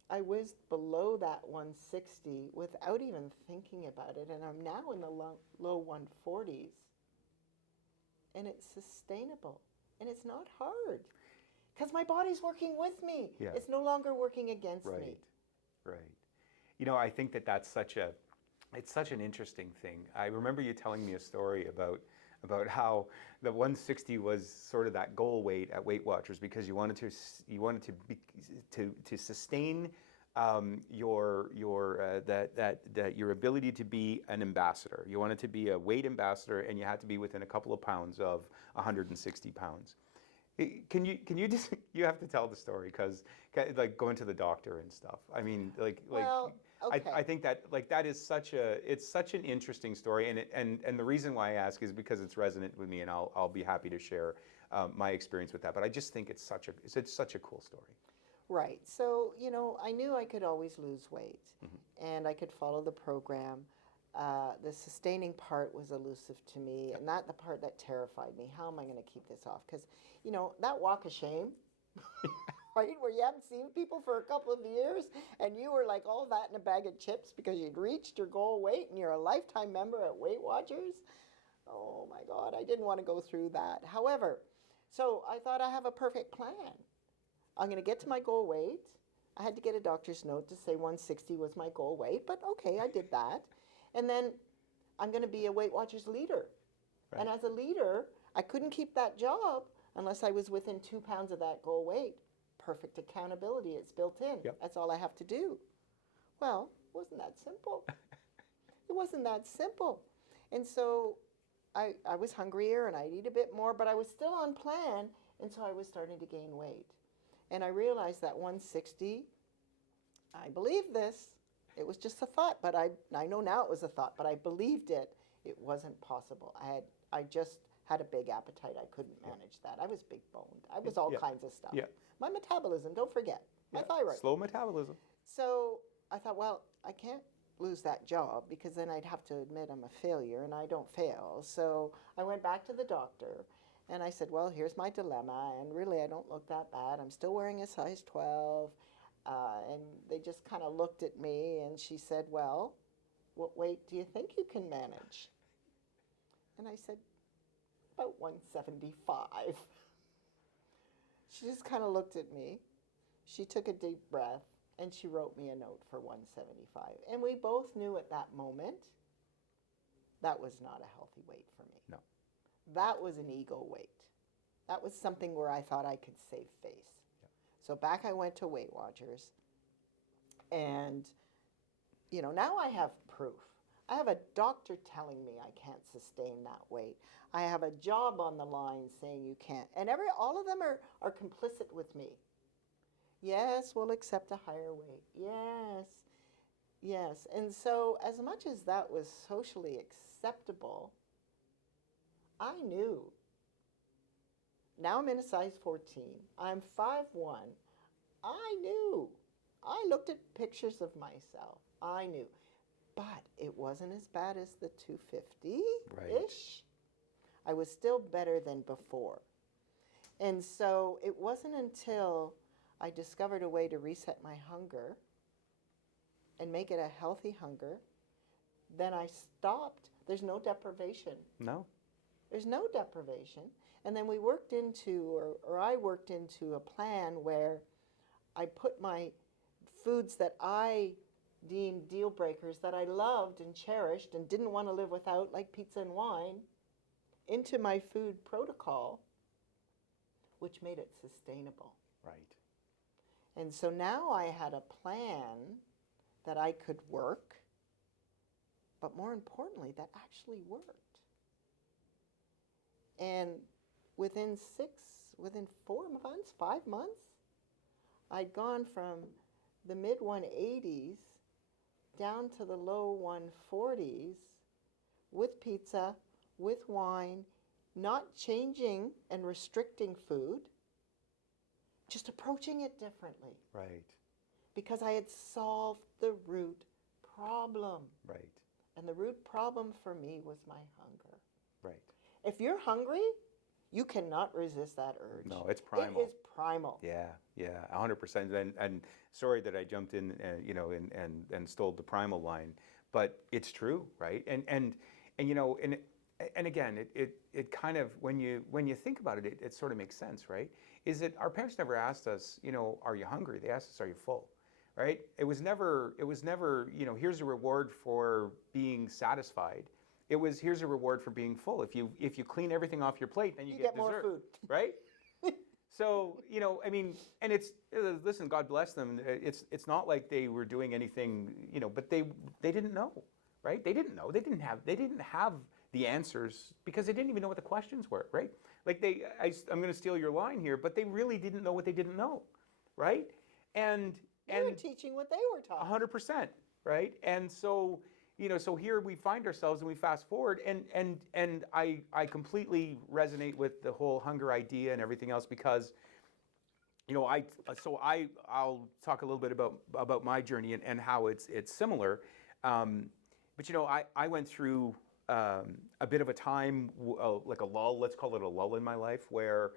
I was below that 160 without even thinking about it. And I'm now in the low 140s. And it's sustainable. And it's not hard. Because my body's working with me. Yeah. It's no longer working against me. Right. I think that's such an interesting thing. I remember you telling me a story about how the 160 was sort of that goal weight at Weight Watchers because you wanted to sustain that your ability to be an ambassador. You wanted to be a weight ambassador, and you had to be within a couple of pounds of 160 pounds. Can you just you have to tell the story because like going to the doctor and stuff. I mean Well, okay. I think that like that is it's such an interesting story, and the reason why I ask is because it's resonant with me, and I'll be happy to share my experience with that. But I just think it's such a cool story. Right. So, I knew I could always lose weight and I could follow the program. The sustaining part was elusive to me, and that the part that terrified me. How am I going to keep this off? Because, that walk of shame, right, where you haven't seen people for a couple of years and you were like all that in a bag of chips because you'd reached your goal weight and you're a lifetime member at Weight Watchers. Oh my God, I didn't want to go through that. However, so I thought I have a perfect plan. I'm going to get to my goal weight. I had to get a doctor's note to say 160 was my goal weight, but okay, I did that. And then I'm going to be a Weight Watchers leader. Right. And as a leader, I couldn't keep that job unless I was within 2 pounds of that goal weight. Perfect accountability, it's built in. Yep. That's all I have to do. Well, it wasn't that simple. It wasn't that simple. And so I was hungrier and I'd eat a bit more, but I was still on plan, and so I was starting to gain weight. And I realized that 160, I believed this. It was just a thought, but I know now it was a thought, but I believed it. It wasn't possible. I just had a big appetite. I couldn't manage that. I was big boned. I was all kinds of stuff. Yeah. My metabolism, don't forget, my thyroid. Slow metabolism. So I thought, well, I can't lose that job because then I'd have to admit I'm a failure, and I don't fail. So I went back to the doctor. And I said, well, here's my dilemma, and really I don't look that bad. I'm still wearing a size 12. And they just kind of looked at me, and she said, well, what weight do you think you can manage? And I said, about 175. She just kind of looked at me. She took a deep breath, and she wrote me a note for 175. And we both knew at that moment that was not a healthy weight for me. No. That was an ego weight. That was something where I thought I could save face. Yep. So back I went to Weight Watchers, and now I have proof. I have a doctor telling me I can't sustain that weight. I have a job on the line saying you can't, and all of them are complicit with me. Yes, we'll accept a higher weight. Yes. And so as much as that was socially acceptable, I knew. Now I'm in a size 14. I'm 5'1". I knew. I looked at pictures of myself. I knew. But it wasn't as bad as the 250-ish. Right. I was still better than before. And so it wasn't until I discovered a way to reset my hunger and make it a healthy hunger, then I stopped. There's no deprivation. No. There's no deprivation. And then we worked into, or I worked into a plan where I put my foods that I deemed deal breakers, that I loved and cherished and didn't want to live without, like pizza and wine, into my food protocol, which made it sustainable. Right. And so now I had a plan that I could work, but more importantly, that actually worked. And within 4 months, 5 months, I'd gone from the mid 180s down to the low 140s with pizza, with wine, not changing and restricting food, just approaching it differently. Right. Because I had solved the root problem. Right. And the root problem for me was my hunger. Right. If you're hungry, you cannot resist that urge. No, it's primal. It is primal. Yeah, 100%. And sorry that I jumped in, and stole the primal line, but it's true, right? And again, it kind of when you think about it, it sort of makes sense, right? Is that our parents never asked us, are you hungry? They asked us, are you full? Right? It was never, here's a reward for being satisfied. It was, here's a reward for being full. If you clean everything off your plate, then you get more dessert, food. right? So, I mean, and listen, God bless them. It's not like they were doing anything, but they didn't know, right? They didn't know. They didn't have the answers because they didn't even know what the questions were, right? Like I'm going to steal your line here, but they really didn't know what they didn't know, right? And They were and teaching what they were taught. 100%, right? And so, so here we find ourselves and we fast forward, and I completely resonate with the whole hunger idea and everything else because, I'll talk a little bit about my journey and how it's similar. But I went through a bit of a time, like a lull, let's call it a lull in my life, where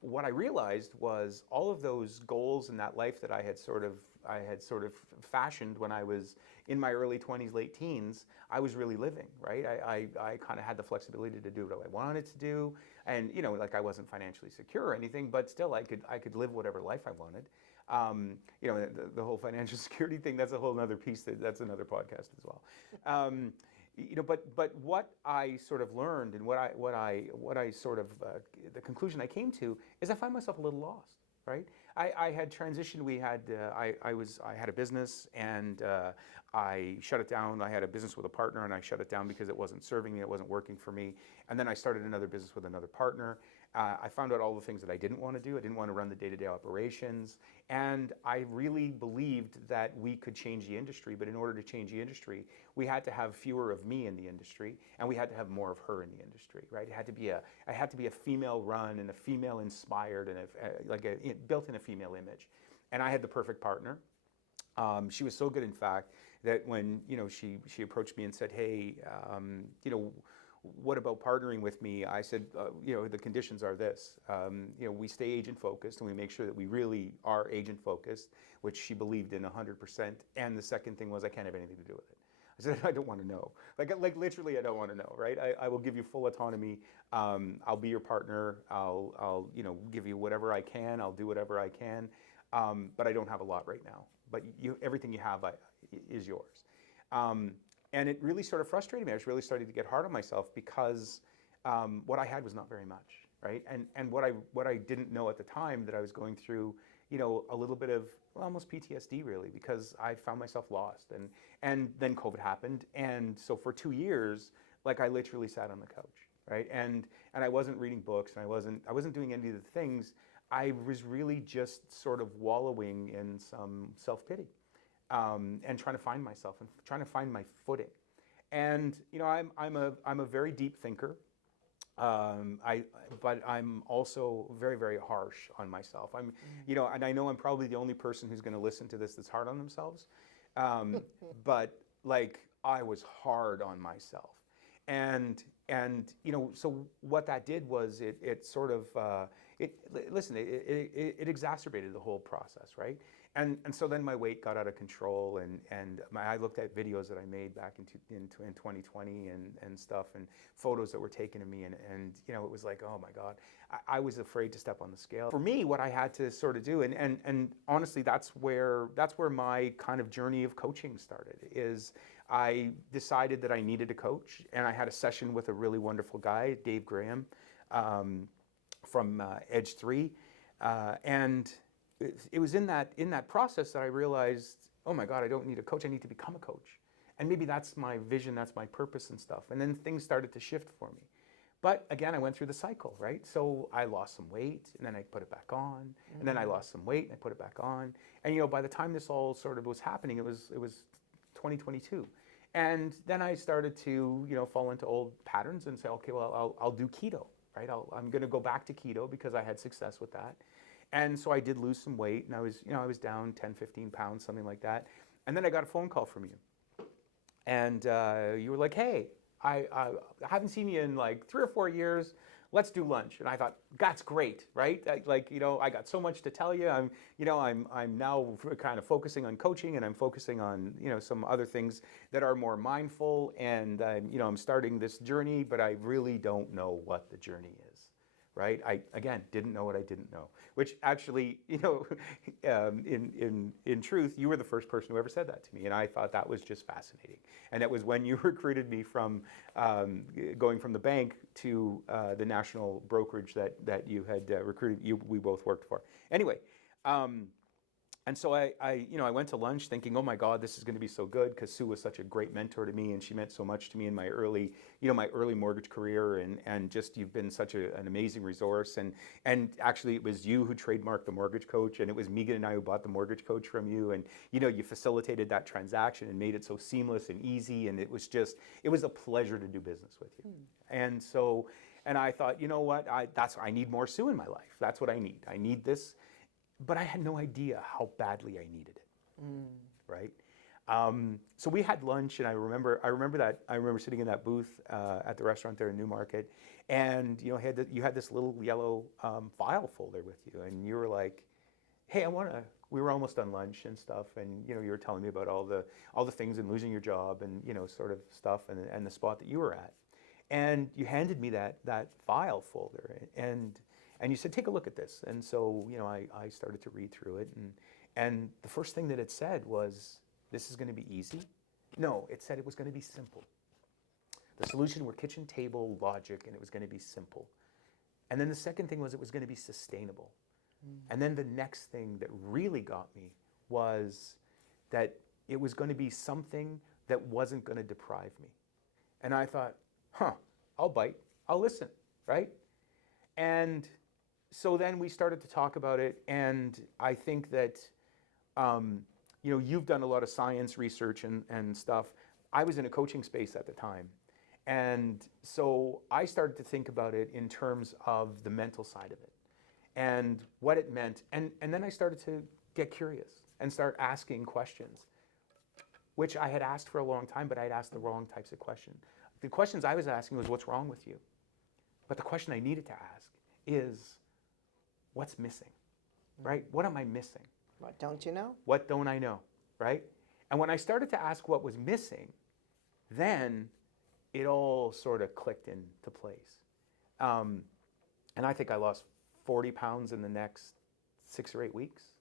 what I realized was all of those goals in that life that I had sort of fashioned when I was in my early 20s, late teens, I was really living, right? I kind of had the flexibility to do what I wanted to do, and like I wasn't financially secure or anything, but still I could live whatever life I wanted. The whole financial security thing, that's a whole other piece, that's another podcast as well. But what I sort of learned and what I sort of the conclusion I came to is I find myself a little lost, right? I had transitioned. I had a business and I shut it down. I had a business with a partner and I shut it down because it wasn't serving me, it wasn't working for me. And then I started another business with another partner. I found out all the things that I didn't want to do. I didn't want to run the day-to-day operations. And I really believed that we could change the industry, but in order to change the industry, we had to have fewer of me in the industry, and we had to have more of her in the industry, right? It had to be a female-run and a female-inspired and built in a female image. And I had the perfect partner. She was so good, in fact, that when she approached me and said, "Hey, what about partnering with me?" I said, the conditions are this. We stay agent focused and we make sure that we really are agent focused, which she believed in 100%. And the second thing was I can't have anything to do with it. I said, I don't want to know. Like literally, I don't want to know, right? I will give you full autonomy. I'll be your partner. I'll give you whatever I can. I'll do whatever I can. But I don't have a lot right now. But everything you have is yours. And it really sort of frustrated me. I was really starting to get hard on myself because what I had was not very much, right? And what I didn't know at the time, that I was going through, a little bit of almost PTSD really, because I found myself lost. And then COVID happened, and so for 2 years, like I literally sat on the couch, right? And I wasn't reading books, and I wasn't doing any of the things. I was really just sort of wallowing in some self-pity. And trying to find myself and trying to find my footing. And I'm a very deep thinker. But I'm also very, very harsh on myself. And I know I'm probably the only person who's going to listen to this that's hard on themselves. But like I was hard on myself. And so what that did was it sort of it exacerbated the whole process, right? And so then my weight got out of control, and I looked at videos that I made back in 2020 and stuff, and photos that were taken of me, and it was like, oh my God, I was afraid to step on the scale. For me, what I had to sort of do, and honestly, that's where my kind of journey of coaching started. Is I decided that I needed a coach, and I had a session with a really wonderful guy, Dave Graham, from Edge 3, and it was in that process that I realized, oh my God, I don't need a coach, I need to become a coach. And maybe that's my vision, that's my purpose and stuff. And then things started to shift for me. But again, I went through the cycle, right? So I lost some weight, and then I put it back on, and then I lost some weight, and I put it back on. And by the time this all sort of was happening, it was 2022. And then I started to fall into old patterns and say, okay, well, I'll do keto, right? I'm going to go back to keto because I had success with that. And so I did lose some weight, and I was down 10, 15 pounds, something like that. And then I got a phone call from you. And you were like, hey, I haven't seen you in like 3 or 4 years. Let's do lunch. And I thought, that's great, right? I got so much to tell you. I'm now kind of focusing on coaching, and I'm focusing on, some other things that are more mindful. And I'm starting this journey, but I really don't know what the journey is. right? I, again, didn't know what I didn't know, which actually, in truth, you were the first person who ever said that to me, and I thought that was just fascinating. And it was when you recruited me from going from the bank to the national brokerage that you had recruited, we both worked for. Anyway, and so I went to lunch thinking, oh my God, this is going to be so good, because Sue was such a great mentor to me, and she meant so much to me in my early mortgage career, and just you've been such an amazing resource. And actually, it was you who trademarked the mortgage coach, and it was Megan and I who bought the mortgage coach from you, and you facilitated that transaction and made it so seamless and easy, and it was a pleasure to do business with you. And so, and I thought, you know what, I need more Sue in my life. That's what I need. I need this. But I had no idea how badly I needed it, right? So we had lunch, and I remember sitting in that booth at the restaurant there in Newmarket, and you had this little yellow file folder with you, and you were like, "Hey, we were almost done lunch and stuff, and you were telling me about all the things and losing your job and sort of stuff and the spot that you were at, and you handed me that file folder and you said, take a look at this. And so, I started to read through it, and the first thing that it said was, this is going to be easy. No, it said it was going to be simple. The solution were kitchen table logic, and it was going to be simple. And then the second thing was it was going to be sustainable. And then the next thing that really got me was that it was going to be something that wasn't going to deprive me. And I thought, I'll bite, I'll listen, right? And so then we started to talk about it, and I think that, you've done a lot of science research and stuff. I was in a coaching space at the time, and so I started to think about it in terms of the mental side of it and what it meant. And then I started to get curious and start asking questions, which I had asked for a long time, but I'd asked the wrong types of questions. The questions I was asking was, what's wrong with you? But the question I needed to ask is, what's missing, right? What am I missing? What don't you know? What don't I know, right? And when I started to ask what was missing, then it all sort of clicked into place. And I think I lost 40 pounds in the next 6 or 8 weeks.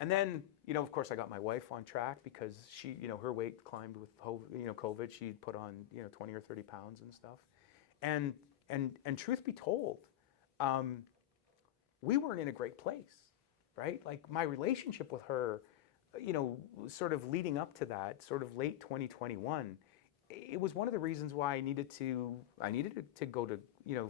And then, of course, I got my wife on track, because she, her weight climbed with COVID. She put on, 20 or 30 pounds and stuff. And truth be told, we weren't in a great place, right? Like my relationship with her, sort of leading up to that, sort of late 2021, it was one of the reasons why I needed to go to,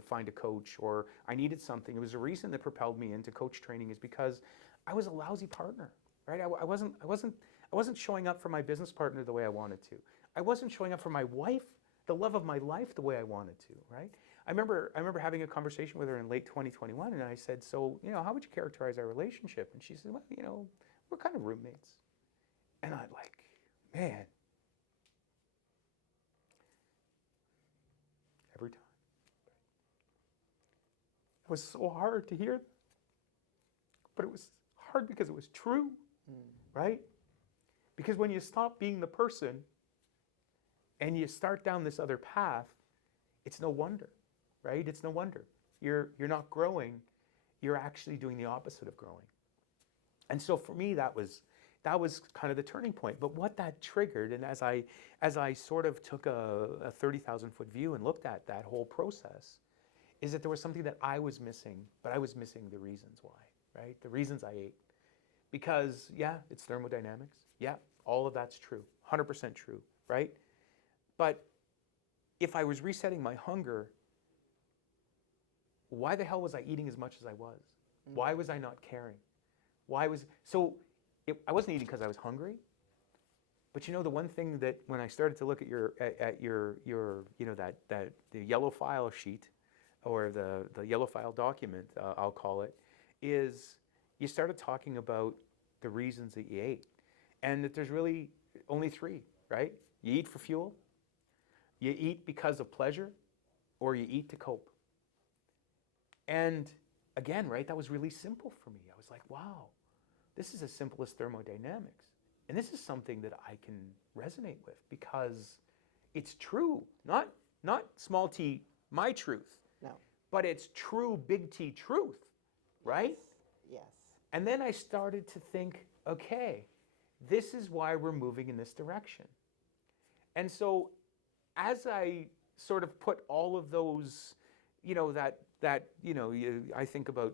find a coach, or I needed something. It was a reason that propelled me into coach training, is because I was a lousy partner, right? I wasn't showing up for my business partner the way I wanted to. I wasn't showing up for my wife, the love of my life, the way I wanted to, right? I remember having a conversation with her in late 2021, and I said, so, how would you characterize our relationship? And she said, well, we're kind of roommates. And I'm like, man, every time. It was so hard to hear, but it was hard because it was true, right? Because when you stop being the person and you start down this other path, it's no wonder, right? It's no wonder. You're not growing. You're actually doing the opposite of growing. And so for me, that was kind of the turning point. But what that triggered, and as I sort of took a 30,000-foot view and looked at that whole process, is that there was something that I was missing, but I was missing the reasons why, right? The reasons I ate. Because, yeah, it's thermodynamics. Yeah, all of that's true, 100% true, right? But if I was resetting my hunger, why the hell was I eating as much as I was? Why was I not caring? I wasn't eating because I was hungry. But the one thing that when I started to look at your the yellow file sheet, or the yellow file document, I'll call it, is you started talking about the reasons that you ate, and that there's really only 3, right? You eat for fuel, you eat because of pleasure, or you eat to cope. And again, right, that was really simple for me. I was like, wow, this is as simple as thermodynamics. And this is something that I can resonate with, because it's true. Not small t, my truth. No. but it's true big T truth, right? Yes. And then I started to think, okay, this is why we're moving in this direction. And so as I sort of put all of those, I think about,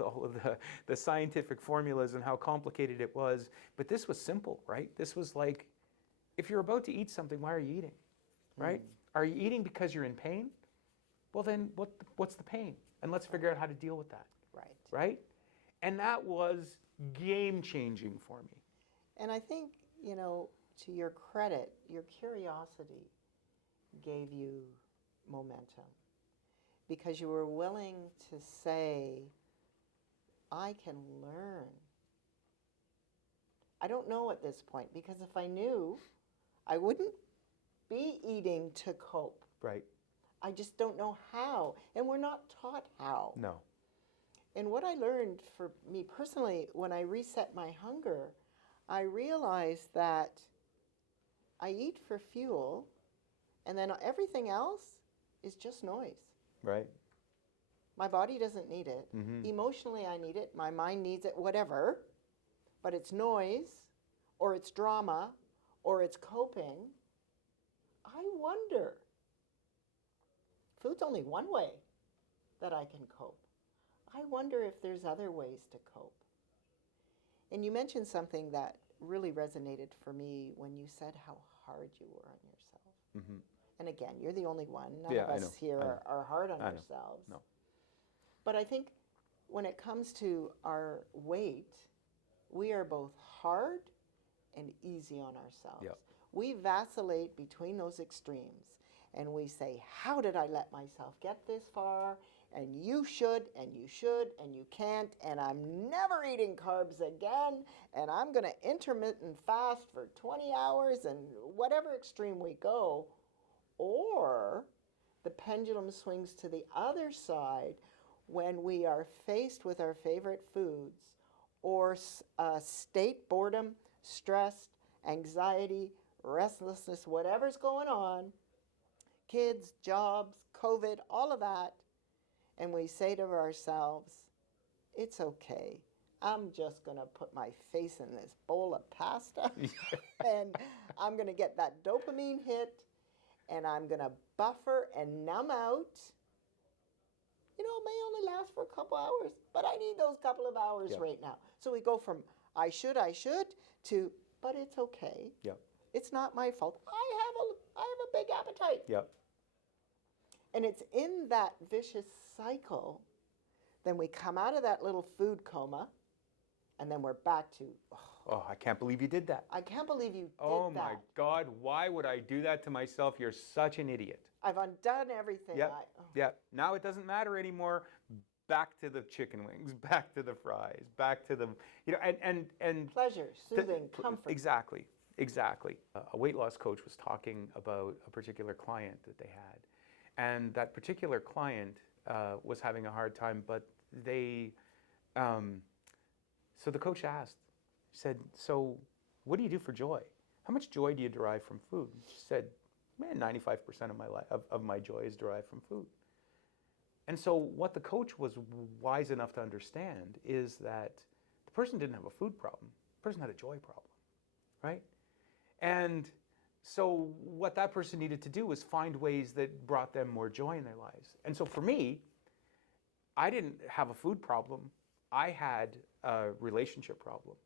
all of the scientific formulas and how complicated it was, but this was simple, right? This was like, if you're about to eat something, why are you eating, right? Are you eating because you're in pain? Well, then what's the pain? And let's figure out how to deal with that, Right. right? And that was game-changing for me. And I think, to your credit, your curiosity gave you momentum because you were willing to say, I can learn. I don't know at this point, because if I knew, I wouldn't be eating to cope. Right. I just don't know how, and we're not taught how. No. And what I learned for me personally, when I reset my hunger, I realized that I eat for fuel, and then everything else is just noise. Right. My body doesn't need it. Mm-hmm. Emotionally, I need it. My mind needs it, whatever. But it's noise, or it's drama, or it's coping. I wonder. Food's only one way that I can cope. I wonder if there's other ways to cope. And you mentioned something that really resonated for me when you said how hard you were on yourself. Mm-hmm. And again, you're the only one. None Yeah, of I us know. here I know. are hard on I know. ourselves. No. But I think when it comes to our weight, we are both hard and easy on ourselves. Yep. We vacillate between those extremes, and we say, how did I let myself get this far? And you should, and you should, and you can't, and I'm never eating carbs again, and I'm going to intermittent fast for 20 hours, and whatever extreme we go. Or the pendulum swings to the other side when we are faced with our favorite foods, or state boredom, stress, anxiety, restlessness, whatever's going on, kids, jobs, COVID, all of that, and we say to ourselves, it's okay. I'm just going to put my face in this bowl of pasta and I'm going to get that dopamine hit and I'm going to buffer and numb out. It may only last for a couple hours, but I need those couple of hours Yep. right now. So we go from I should, to, but it's okay. Yep. It's not my fault. I have a big appetite. Yep. And it's in that vicious cycle, then we come out of that little food coma, and then we're back to, Oh, I can't believe you did that. I can't believe you did Oh that. my God, why would I do that to myself? You're such an idiot. I've undone everything. Yep. Yep. Now it doesn't matter anymore. Back to the chicken wings, back to the fries, back to the, and Pleasure, soothing, comfort. Exactly. A weight loss coach was talking about a particular client that they had. And that particular client was having a hard time, but so the coach asked, he said, so what do you do for joy? How much joy do you derive from food? She said, man, 95% of my life, of my joy is derived from food. And so what the coach was wise enough to understand is that the person didn't have a food problem. The person had a joy problem, right? And so what that person needed to do was find ways that brought them more joy in their lives. And so for me, I didn't have a food problem. I had a relationship problem.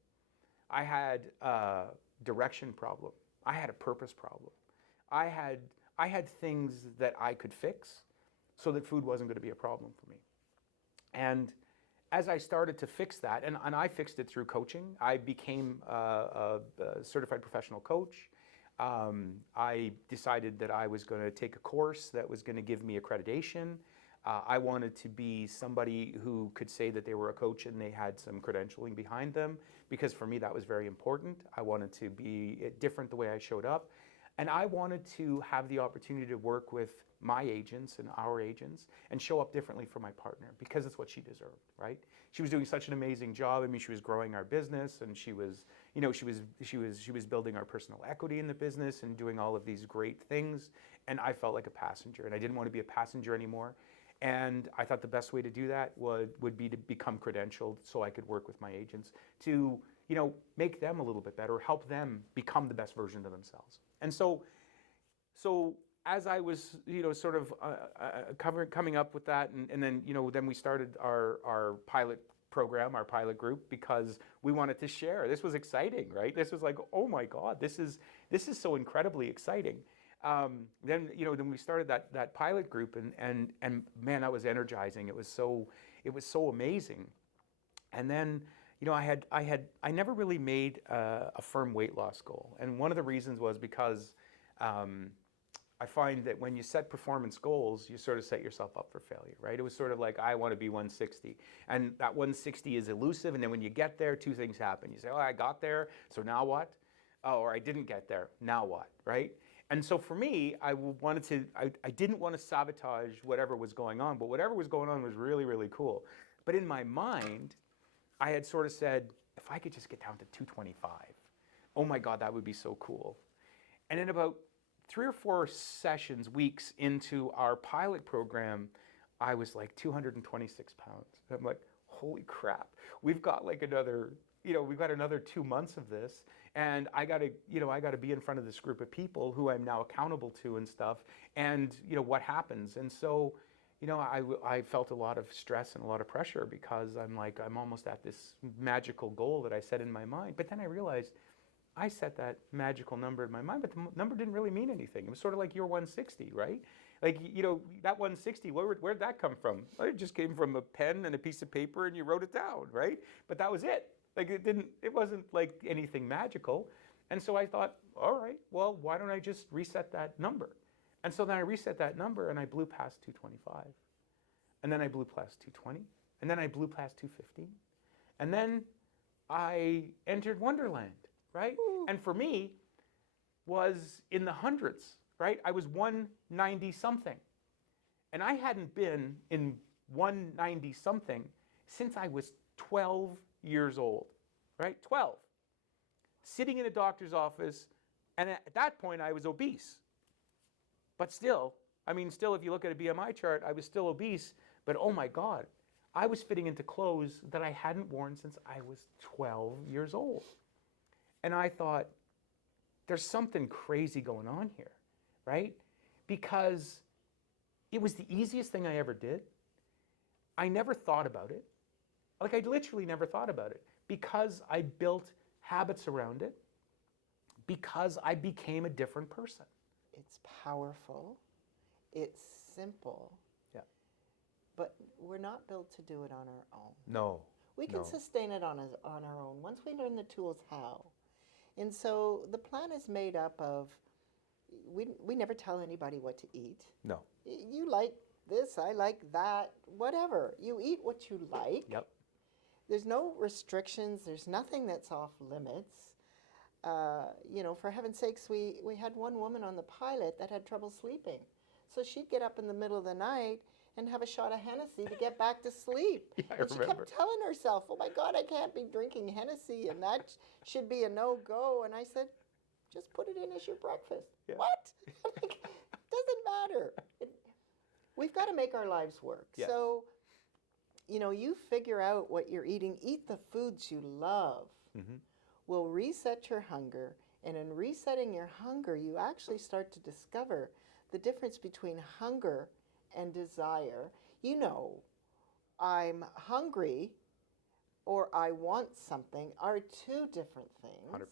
I had a direction problem. I had a purpose problem. I had things that I could fix so that food wasn't going to be a problem for me. And as I started to fix that, and I fixed it through coaching, I became a certified professional coach. I decided that I was going to take a course that was going to give me accreditation. I wanted to be somebody who could say that they were a coach and they had some credentialing behind them, because for me that was very important. I wanted to be different the way I showed up. And I wanted to have the opportunity to work with my agents and our agents and show up differently for my partner, because it's what she deserved, right? She was doing such an amazing job. I mean, she was growing our business, and she was building our personal equity in the business and doing all of these great things. And I felt like a passenger, and I didn't want to be a passenger anymore. And I thought the best way to do that would be to become credentialed so I could work with my agents to, make them a little bit better, help them become the best version of themselves. And so as I was, sort of coming up with that, and then, then we started our pilot program, our pilot group, because we wanted to share. This was exciting, right? This was like, oh my God, this is so incredibly exciting. Then we started that pilot group, and man, that was energizing. It was so amazing. And then I never really made a firm weight loss goal, and one of the reasons was because I find that when you set performance goals, you sort of set yourself up for failure, right? It was sort of like, I want to be 160. And that 160 is elusive. And then when you get there, two things happen. You say, oh, I got there, so now what? Oh, or I didn't get there, now what, right? And so for me, I didn't want to sabotage whatever was going on, but whatever was going on was really, really cool. But in my mind, I had sort of said, if I could just get down to 225, oh my God, that would be so cool. And in about 3 or 4 sessions, weeks into our pilot program, I was like 226 pounds. I'm like, holy crap, we've got like another 2 months of this, and I gotta be in front of this group of people who I'm now accountable to and stuff, and what happens. And so, I felt a lot of stress and a lot of pressure because I'm almost at this magical goal that I set in my mind. But then I realized, I set that magical number in my mind, but the number didn't really mean anything. It was sort of like your 160, right? Like, that 160, where'd that come from? Well, it just came from a pen and a piece of paper and you wrote it down, right? But that was it. Like, it wasn't like anything magical. And so I thought, all right, well, why don't I just reset that number? And so then I reset that number and I blew past 225. And then I blew past 220. And then I blew past 215. And then I entered Wonderland. Right? Ooh. And for me, was in the hundreds, right? I was 190 something. And I hadn't been in 190 something since I was 12 years old, right? 12. Sitting in a doctor's office, and at that point I was obese. But still, if you look at a BMI chart, I was still obese, but oh my God, I was fitting into clothes that I hadn't worn since I was 12 years old. And I thought, there's something crazy going on here, right? Because it was the easiest thing I ever did. I never thought about it. Like, I literally never thought about it because I built habits around it, because I became a different person. It's powerful. It's simple. Yeah. But we're not built to do it on our own. No. We can sustain it on our own once we learn the tools how. And so the plan is made up of, we never tell anybody what to eat. No. You like this, I like that, whatever. You eat what you like. Yep. There's no restrictions. There's nothing that's off limits. For heaven's sakes, we had one woman on the pilot that had trouble sleeping. So she'd get up in the middle of the night and have a shot of Hennessy to get back to sleep. Yeah, I and she remember. kept telling herself, oh my God, I can't be drinking Hennessy, and that should be a no-go. And I said, just put it in as your breakfast. Yeah. What? Like, doesn't matter. We've got to make our lives work. Yes. So, you figure out what you're eating. Eat the foods you love. Mm-hmm. Will reset your hunger. And in resetting your hunger, you actually start to discover the difference between hunger and desire. I'm hungry or I want something are two different things. 100%.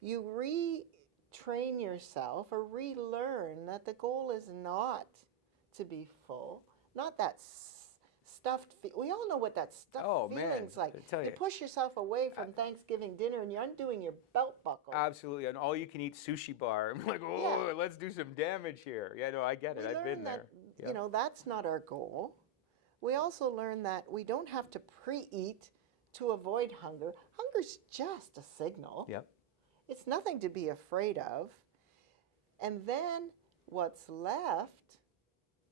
You retrain yourself or relearn that the goal is not to be full, not that stuffed. We all know what that stuffed feeling's like. You push yourself away from Thanksgiving dinner and you're undoing your belt buckle. Absolutely, an all-you-can-eat sushi bar. I'm like, let's do some damage here. Yeah, no, I get it. I've been there. That, that's not our goal. We also learn that we don't have to pre-eat to avoid hunger. Hunger's just a signal. Yep. It's nothing to be afraid of. And then what's left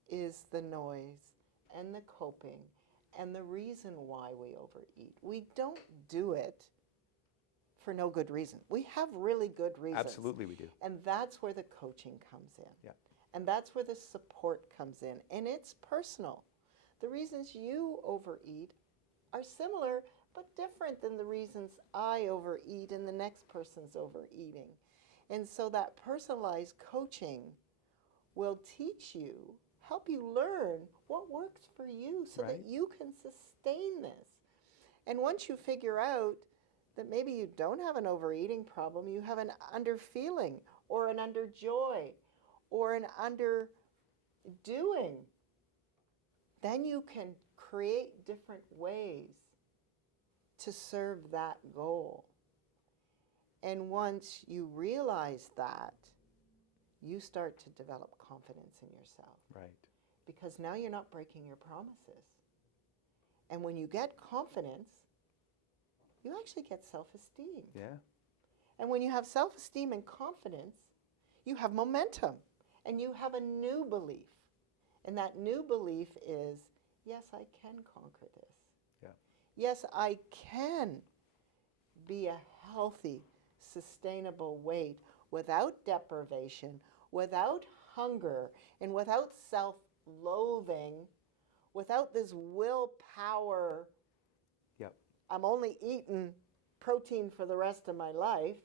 is the noise and the coping and the reason why we overeat. We don't do it for no good reason. We have really good reasons. Absolutely we do. And that's where the coaching comes in. Yeah. And that's where the support comes in. And it's personal. The reasons you overeat are similar but different than the reasons I overeat and the next person's overeating. And so that personalized coaching will teach you, help you learn what works for you so that Right. you can sustain this. And once you figure out that maybe you don't have an overeating problem, you have an underfeeling or an underjoy or an underdoing, then you can create different ways to serve that goal. And once you realize that, you start to develop confidence in yourself. Right. Because now you're not breaking your promises. And when you get confidence, you actually get self-esteem. Yeah. And when you have self-esteem and confidence, you have momentum and you have a new belief. And that new belief is, yes, I can conquer this. Yeah. Yes, I can be a healthy, sustainable weight without deprivation, without hunger, and without self-loathing, without this willpower. Yep. I'm only eating protein for the rest of my life.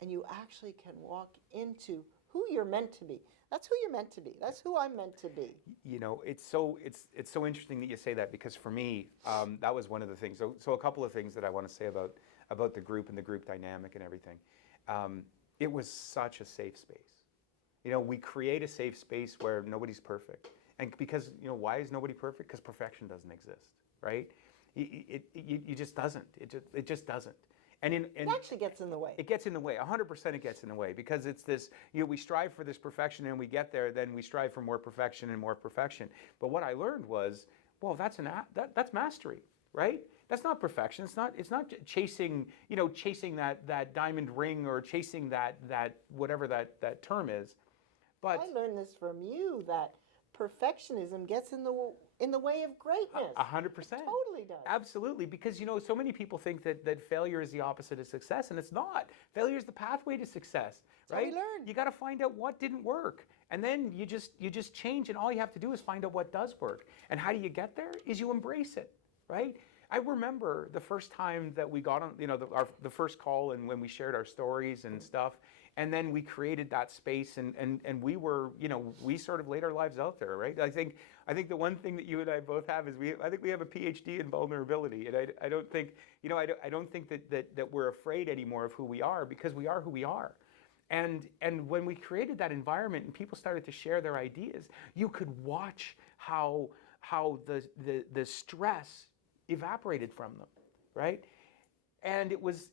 And you actually can walk into who you're meant to be. That's who you're meant to be. That's who I'm meant to be. You know, it's so interesting that you say that, because for me, that was one of the things. So a couple of things that I want to say about the group and the group dynamic and everything. It was such a safe space. You know, we create a safe space where nobody's perfect, and because, you know, why is nobody perfect? Because perfection doesn't exist, right? It just doesn't. It just doesn't. And It actually gets in the way. it gets in the way. 100% it gets in the way, because it's this, you know, we strive for this perfection and we get there, then we strive for more perfection and more perfection. But what I learned was, well, that's mastery, right? That's not perfection. It's not chasing, you know, chasing that diamond ring, or chasing that whatever that term is. But I learned this from you, that perfectionism gets in the way of greatness. 100%. Totally does. Absolutely, because, you know, so many people think that failure is the opposite of success, and it's not. Failure is the pathway to success, That's how right? we learn. You got to find out what didn't work, and then you just change, and all you have to do is find out what does work. And how do you get there? Is you embrace it, right? I remember the first time that we got on, you know, the first call, and when we shared our stories and stuff, and then we created that space, and we were, you know, we sort of laid our lives out there, right? I think the one thing that you and I both have is I think we have a PhD in vulnerability, and I don't think, you know, I don't think that we're afraid anymore of who we are, because we are who we are. And when we created that environment and people started to share their ideas, you could watch how the stress evaporated from them, right? And it was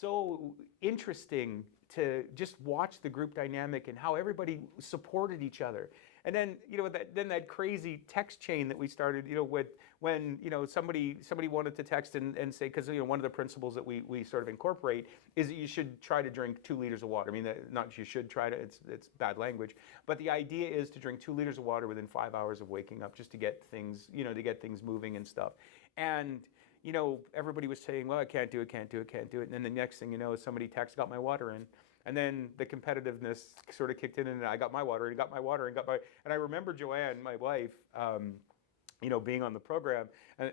so interesting to just watch the group dynamic and how everybody supported each other. And then, you know, that crazy text chain that we started, you know, with when, you know, somebody wanted to text and say, because, you know, one of the principles that we sort of incorporate is that you should try to drink 2 liters of water. I mean, not you should try to, it's bad language, but the idea is to drink 2 liters of water within 5 hours of waking up, just to get things, you know, to get things moving and stuff. And, you know, everybody was saying, well, I can't do it. And then the next thing you know, somebody texts, got my water in. And then the competitiveness sort of kicked in, and I got my water, and and I remember Joanne, my wife, you know, being on the program,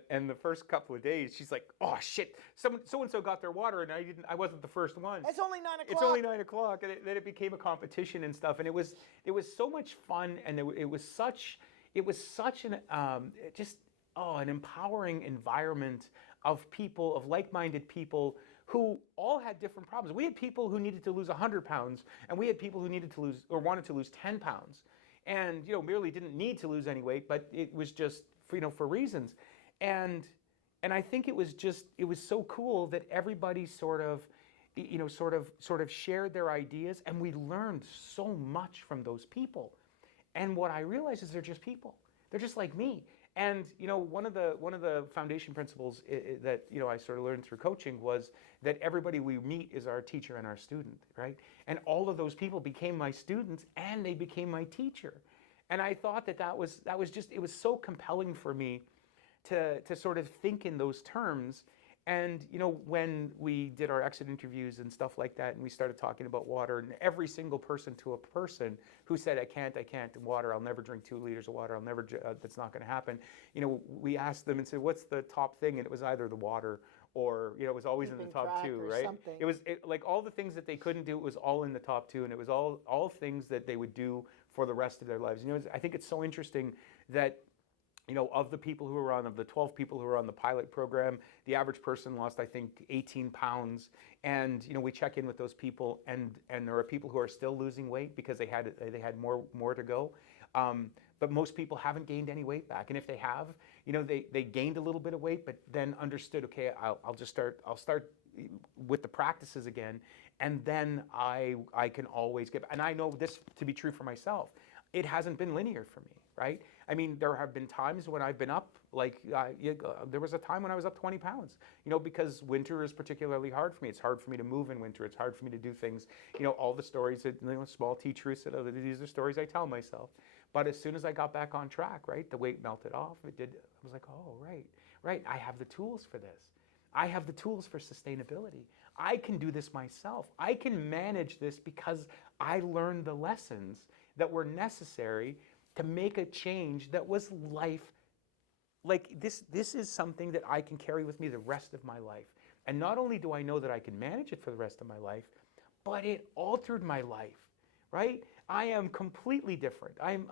and the first couple of days, she's like, oh shit, so-and-so got their water, and I wasn't the first one. It's only 9 o'clock. It's only 9 o'clock, and then it became a competition and stuff, and it was so much fun, and it was such an an empowering environment of people, of like-minded people who all had different problems. We had people who needed to lose 100 pounds, and we had people who needed to lose or wanted to lose 10 pounds, and, you know, merely didn't need to lose any weight, but it was just for, you know, for reasons. And I think it was so cool that everybody sort of shared their ideas, and we learned so much from those people. And what I realized is they're just people. They're just like me. And, you know, one of the foundation principles that, you know, I sort of learned through coaching was that everybody we meet is our teacher and our student, right? And all of those people became my students, and they became my teacher. And I thought that was just, it was so compelling for me to sort of think in those terms. And when we did our exit interviews and stuff like that, and we started talking about water, and every single person to a person who said, I can't, water, I'll never drink 2 liters of water, I'll never, that's not going to happen. We asked them and said, what's the top thing? And it was either the water or, it was always in the Keeping top track 2, or right? something. It was like all the things that they couldn't do, it was all in the top 2, and it was all things that they would do for the rest of their lives. I think it's so interesting that of the people who were of the 12 people who were on the pilot program, the average person lost, I think, 18 pounds. And, we check in with those people, and there are people who are still losing weight because they had more to go. But most people haven't gained any weight back. And if they have, they gained a little bit of weight, but then understood, okay, I'll start with the practices again. And then I can always get, and I know this to be true for myself. It hasn't been linear for me, right? I mean, there have been times when I've been up, there was a time when I was up 20 pounds, because winter is particularly hard for me. It's hard for me to move in winter. It's hard for me to do things, all the stories that, small T. Truth said, these are stories I tell myself. But as soon as I got back on track, right, the weight melted off. I was like, oh, right, I have the tools for this. I have the tools for sustainability. I can do this myself. I can manage this because I learned the lessons that were necessary to make a change that was life. Like this is something that I can carry with me the rest of my life. And not only do I know that I can manage it for the rest of my life, but it altered my life, right? I am completely different. And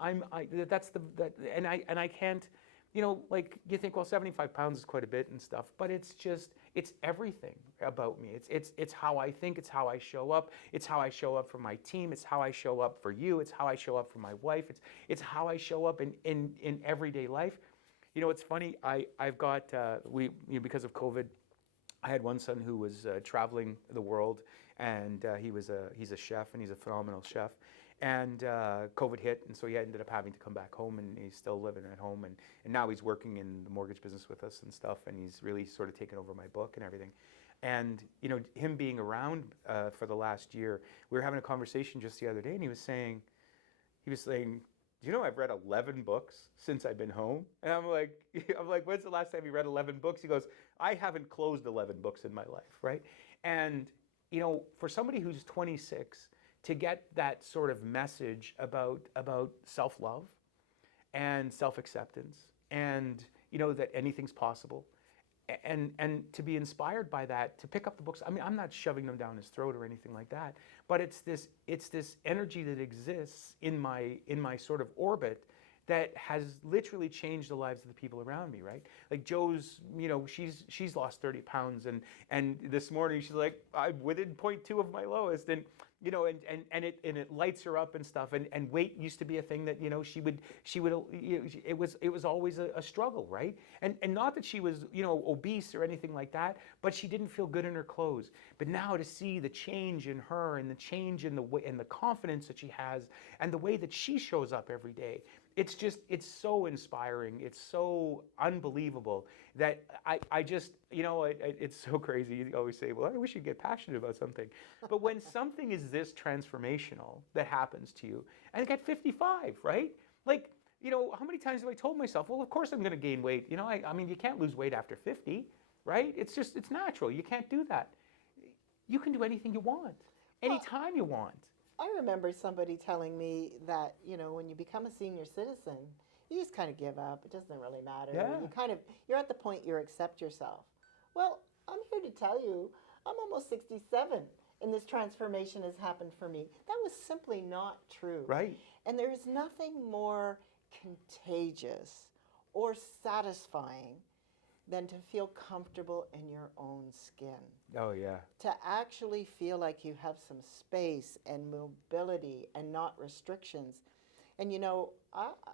I can't, you think, well, 75 pounds is quite a bit and stuff, but it's everything about me. It's how I think, it's how I show up, it's how I show up for my team, it's how I show up for you, it's how I show up for my wife, it's how I show up in everyday life. It's funny, I've got, because of COVID, I had one son who was traveling the world, and he's a chef, and he's a phenomenal chef. And COVID hit, and so he ended up having to come back home, and he's still living at home, and now he's working in the mortgage business with us and stuff, and he's really sort of taken over my book and everything. And him being around for the last year, we were having a conversation just the other day, and he was saying, do you know I've read 11 books since I've been home? And I'm like, when's the last time you read 11 books? He goes, I haven't closed 11 books in my life, right? And for somebody who's 26, to get that sort of message about self-love and self-acceptance, and that anything's possible, and to be inspired by that, to pick up the books. I mean, I'm not shoving them down his throat or anything like that, but it's this energy that exists in my sort of orbit that has literally changed the lives of the people around me, right? Like Joe's, she's lost 30 pounds, and this morning she's like, I'm within 0.2 of my lowest, and it lights her up and stuff, and weight used to be a thing that she would it was always a struggle, right? And not that she was obese or anything like that, but she didn't feel good in her clothes. But now to see the change in her, and the change in the way and the confidence that she has, and the way that she shows up every day, it's so inspiring. It's so unbelievable that I just, it's so crazy. You always say, well, I wish you'd get passionate about something. But when something is this transformational that happens to you, and at 55, right? Like, how many times have I told myself, well, of course I'm going to gain weight. I mean, you can't lose weight after 50, right? It's natural. You can't do that. You can do anything you want, anytime you want. I remember somebody telling me that, when you become a senior citizen, you just kind of give up. It doesn't really matter. Yeah. You're at the point you accept yourself. Well, I'm here to tell you, I'm almost 67, and this transformation has happened for me. That was simply not true. Right. And there is nothing more contagious or satisfying than to feel comfortable in your own skin. Oh, yeah. To actually feel like you have some space and mobility and not restrictions. And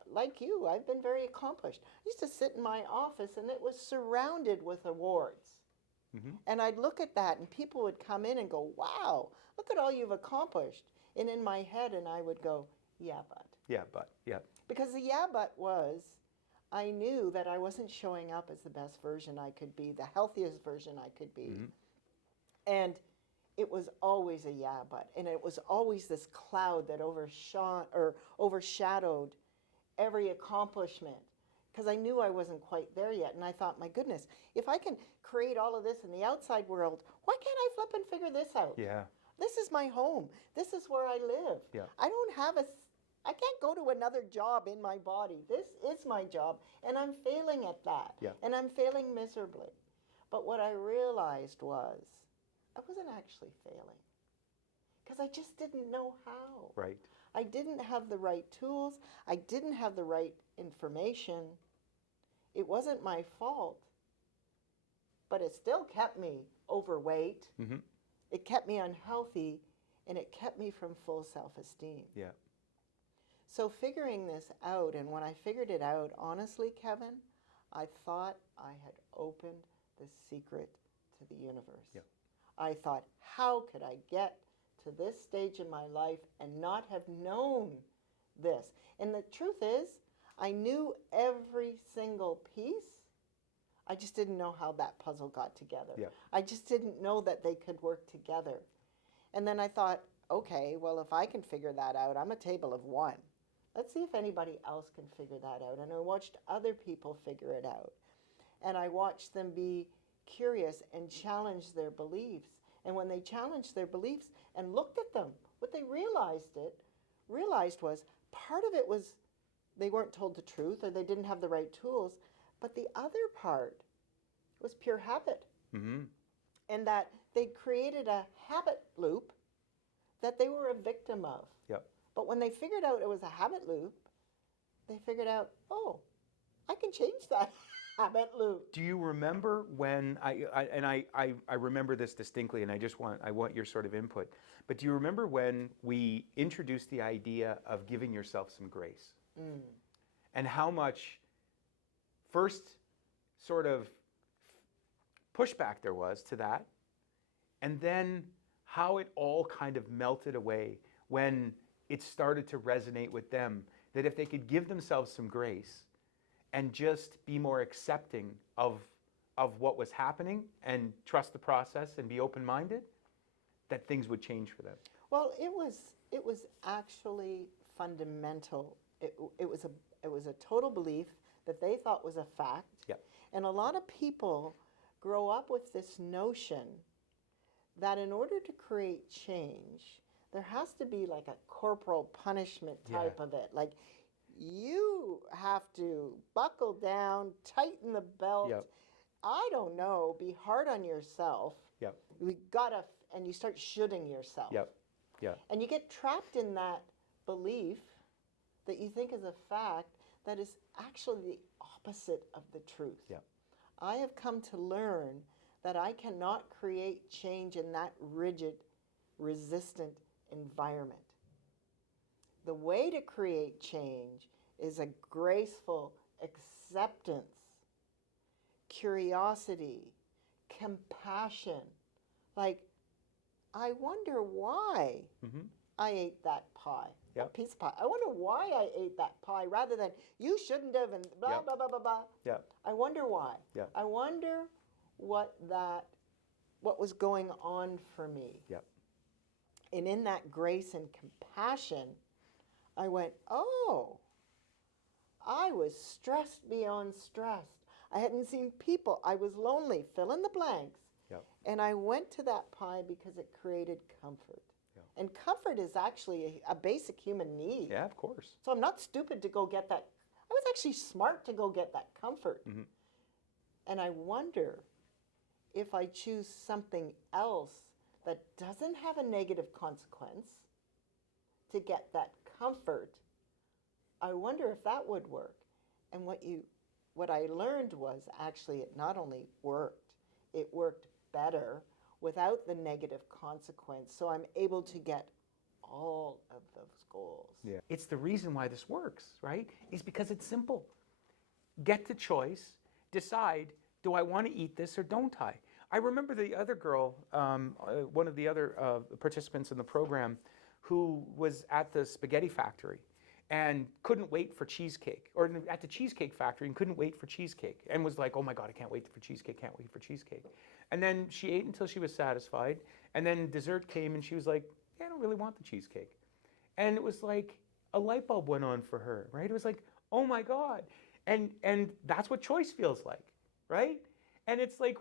like you, I've been very accomplished. I used to sit in my office, and it was surrounded with awards. Mm-hmm. And I'd look at that, and people would come in and go, wow, look at all you've accomplished. And in my head, and I would go, yeah, but. Yeah, but, yeah. Because the yeah, but was, I knew that I wasn't showing up as the best version I could be, the healthiest version I could be. Mm-hmm. And it was always a yeah, but. And it was always this cloud that overshadowed every accomplishment. because I knew I wasn't quite there yet. And I thought, my goodness, if I can create all of this in the outside world, why can't I flip and figure this out? Yeah. This is my home. This is where I live. Yeah. I can't go to another job in my body. This is my job, and I'm failing at that. Yeah. And I'm failing miserably. But what I realized was I wasn't actually failing because I just didn't know how. Right. I didn't have the right tools. I didn't have the right information. It wasn't my fault, but it still kept me overweight. Mm-hmm. It kept me unhealthy, and it kept me from full self-esteem. Yeah. So figuring this out, and when I figured it out, honestly, Kevin, I thought I had opened the secret to the universe. Yeah. I thought, how could I get to this stage in my life and not have known this? And the truth is, I knew every single piece. I just didn't know how that puzzle got together. Yeah. I just didn't know that they could work together. And then I thought, okay, well, if I can figure that out, I'm a table of one. Let's see if anybody else can figure that out. And I watched other people figure it out. And I watched them be curious and challenge their beliefs. And when they challenged their beliefs and looked at them, what they realized was part of it was they weren't told the truth or they didn't have the right tools, but the other part was pure habit. Mm-hmm. And that they created a habit loop that they were a victim of. Yep. But when they figured out it was a habit loop, they figured out, oh, I can change that habit loop. Do you remember when I remember this distinctly, and I want your sort of input. But do you remember when we introduced the idea of giving yourself some grace, and how much first sort of pushback there was to that, and then how it all kind of melted away when it started to resonate with them that if they could give themselves some grace and just be more accepting of what was happening and trust the process and be open-minded, that things would change for them. Well, it was actually fundamental. It was a total belief that they thought was a fact. Yeah. And a lot of people grow up with this notion that in order to create change, there has to be like a corporal punishment type of it. Like, you have to buckle down, tighten the belt. Yep. I don't know, be hard on yourself. Yep. And you start shoulding yourself. Yep. Yeah. And you get trapped in that belief that you think is a fact that is actually the opposite of the truth. Yep. I have come to learn that I cannot create change in that rigid, resistant environment. The way to create change is a graceful acceptance, curiosity, compassion. Like, I wonder why I ate that pie, Yep. piece of pie. I wonder why I ate that pie rather than you shouldn't have and blah, Yep. blah, blah, blah, blah. Yeah. I wonder why. Yeah. I wonder what was going on for me. Yep. And in that grace and compassion, I went, oh, I was stressed beyond stressed. I hadn't seen people. I was lonely. Fill in the blanks. Yep. And I went to that pie because it created comfort. Yeah. And comfort is actually a basic human need. Yeah, of course. So I'm not stupid to go get that. I was actually smart to go get that comfort. Mm-hmm. And I wonder if I choose something else that doesn't have a negative consequence to get that comfort, I wonder if that would work. And what I learned was actually it not only worked, it worked better without the negative consequence. So I'm able to get all of those goals. Yeah. It's the reason why this works, right? Is because it's simple. Get the choice, decide, do I want to eat this or don't I? I remember the other girl, one of the other participants in the program, who was at the spaghetti factory and couldn't wait for cheesecake, or at the cheesecake factory and couldn't wait for cheesecake, and was like, oh my God, I can't wait for cheesecake, can't wait for cheesecake. And then she ate until she was satisfied, and then dessert came and she was like, yeah, I don't really want the cheesecake. And it was like a light bulb went on for her, right? It was like, oh my God. And that's what choice feels like, right? And it's like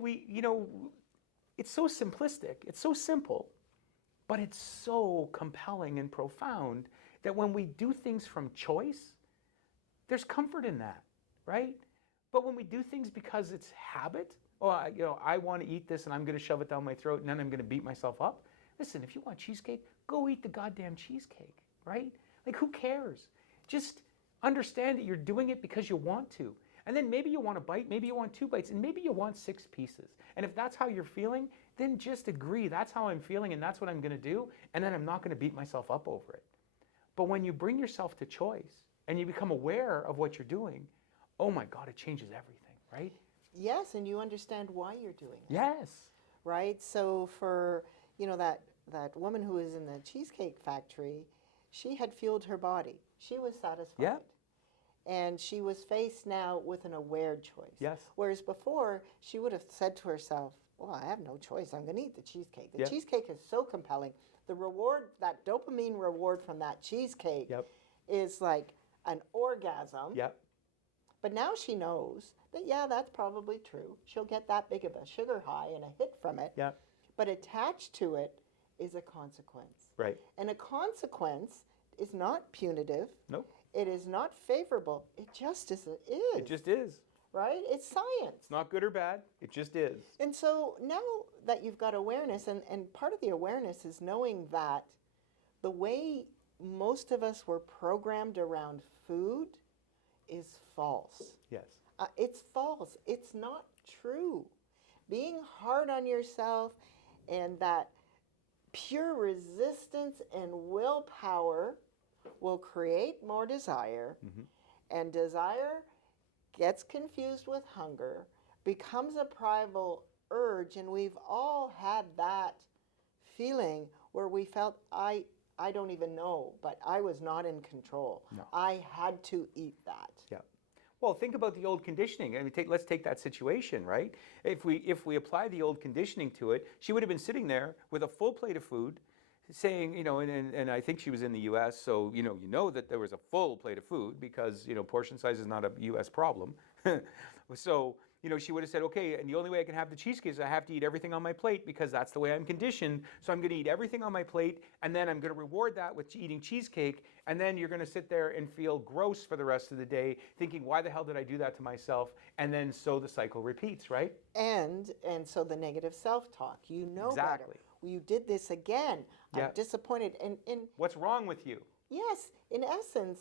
it's so simplistic, it's so simple, but it's so compelling and profound that when we do things from choice, there's comfort in that, right? But when we do things because it's habit, oh, I want to eat this and I'm going to shove it down my throat and then I'm going to beat myself up. Listen, if you want cheesecake, go eat the goddamn cheesecake, right? Like, who cares? Just understand that you're doing it because you want to. And then maybe you want a bite, maybe you want 2 bites, and maybe you want 6 pieces. And if that's how you're feeling, then just agree, that's how I'm feeling and that's what I'm going to do, and then I'm not going to beat myself up over it. But when you bring yourself to choice and you become aware of what you're doing, oh my God, it changes everything, right? Yes, and you understand why you're doing it. Yes. Right? So for, that woman who was in the Cheesecake Factory, she had fueled her body. She was satisfied. Yeah. And she was faced now with an aware choice. Yes. Whereas before, she would have said to herself, well, I have no choice. I'm going to eat the cheesecake. The cheesecake is so compelling. The reward, that dopamine reward from that cheesecake is like an orgasm. Yep. But now she knows that, yeah, that's probably true. She'll get that big of a sugar high and a hit from it. Yep. But attached to it is a consequence. Right. And a consequence is not punitive. Nope. It is not favorable. It just is. It just is. Right? It's science. It's not good or bad. It just is. And so now that you've got awareness, and part of the awareness is knowing that the way most of us were programmed around food is false. Yes. It's false. It's not true. Being hard on yourself and that pure resistance and willpower will create more desire, and desire gets confused with hunger, becomes a primal urge, and we've all had that feeling where we felt, I don't even know, but I was not in control. No. I had to eat that. Yeah. Well, think about the old conditioning. I mean, let's take that situation, right? If we apply the old conditioning to it, she would have been sitting there with a full plate of food, saying, and I think she was in the U.S., so you know that there was a full plate of food because portion size is not a U.S. problem. So she would have said, okay, and the only way I can have the cheesecake is I have to eat everything on my plate because that's the way I'm conditioned. So I'm going to eat everything on my plate, and then I'm going to reward that with eating cheesecake, and then you're going to sit there and feel gross for the rest of the day, thinking, why the hell did I do that to myself? And then so the cycle repeats, right? And so the negative self-talk, Exactly. better. You did this again. Yeah. I'm disappointed. And What's wrong with you? yes, in essence,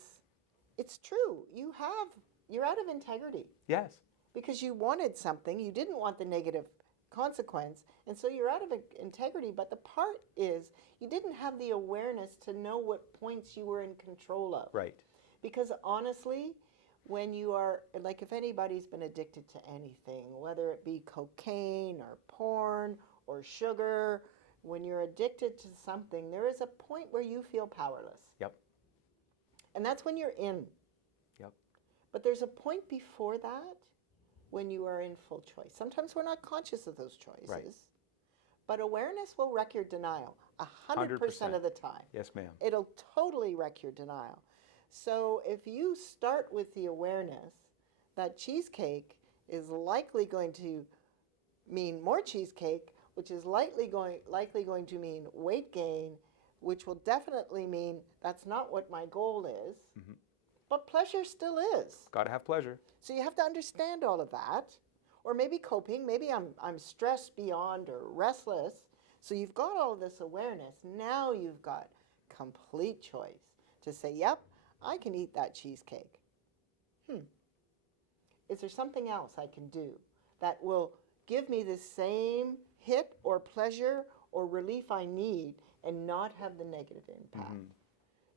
it's true. You're out of integrity Yes. because you wanted something. You didn't want the negative consequence. And so you're out of integrity. But the part is you didn't have the awareness to know what points you were in control of. Right. Because honestly, when you are, like if anybody's been addicted to anything, whether it be cocaine or porn or sugar, when you're addicted to something, there is a point where you feel powerless. Yep. And that's when you're in. Yep. But there's a point before that when you are in full choice. Sometimes we're not conscious of those choices. Right. But awareness will wreck your denial 100% of the time. Yes, ma'am. It'll totally wreck your denial. So if you start with the awareness that cheesecake is likely going to mean more cheesecake, which is likely going to mean weight gain, which will definitely mean that's not what my goal is, but pleasure still is. Got to have pleasure. So you have to understand all of that. Or maybe coping, maybe I'm stressed beyond or restless. So you've got all of this awareness. Now you've got complete choice to say, yep, I can eat that cheesecake. Is there something else I can do that will give me the same hit or pleasure or relief I need and not have the negative impact?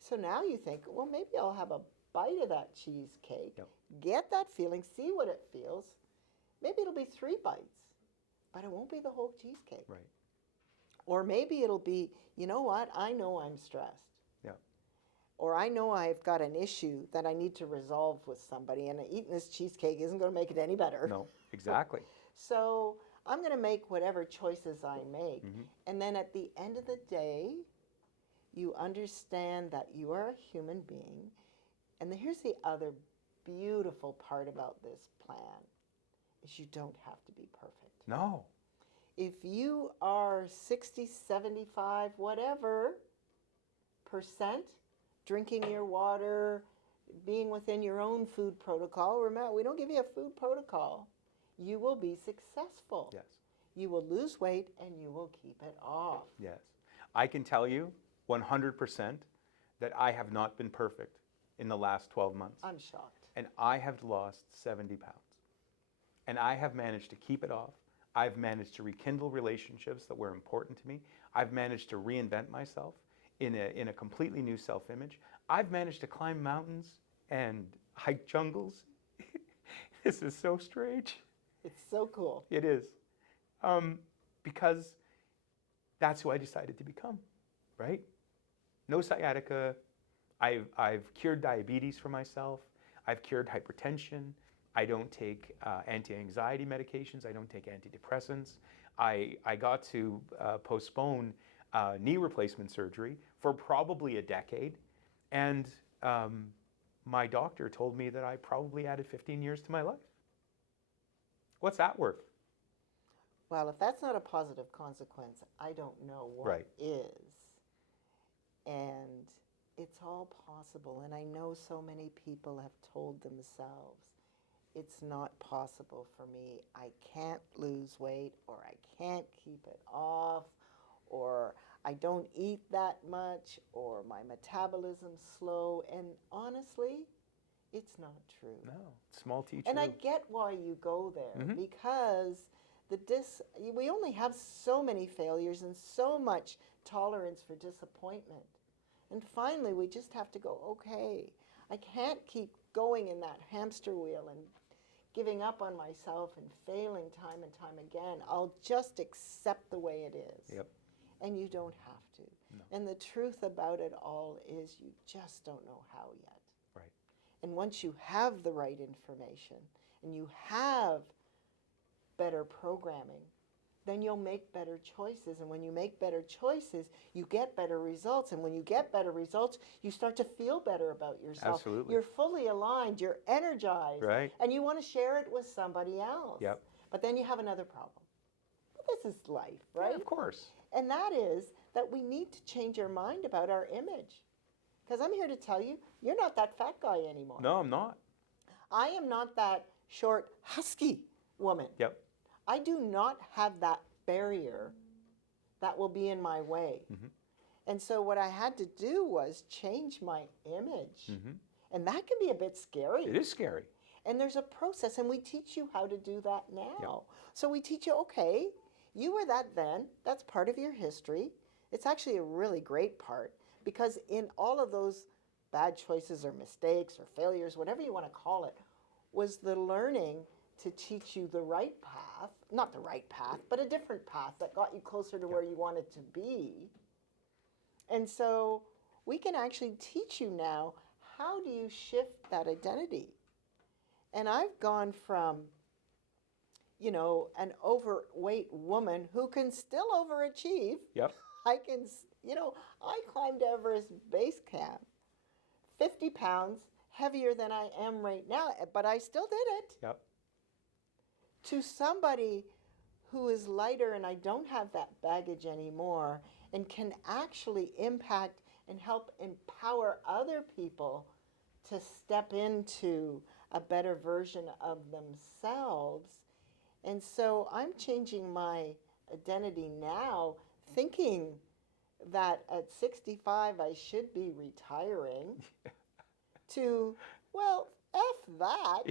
So now you think, well, maybe I'll have a bite of that cheesecake, get that feeling, see what it feels. Maybe it'll be 3 bites, but it won't be the whole cheesecake. Right. Or maybe it'll be, you know what, I know I'm stressed. Yeah. Or I know I've got an issue that I need to resolve with somebody, and eating this cheesecake isn't going to make it any better. No, exactly. So I'm going to make whatever choices I make. And then at the end of the day, you understand that you are a human being. And here's the other beautiful part about this plan is you don't have to be perfect. No. If you are 60, 75, whatever percent, drinking your water, being within your own food protocol, remember, we don't give you a food protocol, you will be successful. Yes. You will lose weight and you will keep it off. Yes. I can tell you 100% that I have not been perfect in the last 12 months. I'm shocked. And I have lost 70 pounds. And I have managed to keep it off. I've managed to rekindle relationships that were important to me. I've managed to reinvent myself in a completely new self-image. I've managed to climb mountains and hike jungles. This is so strange. It's so cool. It is. Because that's who I decided to become, right? No sciatica. I've cured diabetes for myself. I've cured hypertension. I don't take anti-anxiety medications. I don't take antidepressants. I got to postpone knee replacement surgery for probably a decade. And my doctor told me that I probably added 15 years to my life. What's that worth? Well, if that's not a positive consequence, I don't know what Right. is. And it's all possible. And I know so many people have told themselves, it's not possible for me. I can't lose weight, or I can't keep it off, or I don't eat that much, or my metabolism's slow. And honestly, it's not true. No, small t And I true. get why you go there, Mhm. because we only have so many failures and so much tolerance for disappointment. And finally, we just have to go, okay, I can't keep going in that hamster wheel and giving up on myself and failing time and time again. I'll just accept the way it is. Yep. And you don't have to. No. And the truth about it all is you just don't know how yet. Right. And once you have the right information and you have better programming, then you'll make better choices. And when you make better choices, you get better results. And when you get better results, you start to feel better about yourself. Absolutely. You're fully aligned, you're energized, Right. and you want to share it with somebody else. Yep. But then you have another problem. Well, this is life, right? Yeah, of course. And that is that we need to change our mind about our image. Because I'm here to tell you, you're not that fat guy anymore. No, I'm not. I am not that short, husky woman. Yep. I do not have that barrier that will be in my way. Mhm. And so what I had to do was change my image. Mhm. And that can be a bit scary. It is scary. And there's a process, and we teach you how to do that now. So we teach you, okay, you were that then. That's part of your history. It's actually a really great part, because in all of those bad choices or mistakes or failures, whatever you want to call it, was the learning to teach you the right path, not the right path, but a different path that got you closer to where you wanted to be. And so we can actually teach you now, how do you shift that identity? And I've gone from, an overweight woman who can still overachieve. Yep. I climbed Everest base camp, 50 pounds heavier than I am right now, but I still did it. Yep. To somebody who is lighter, and I don't have that baggage anymore, and can actually impact and help empower other people to step into a better version of themselves. And so I'm changing my identity now, thinking that at 65 I should be retiring, to, well, F that.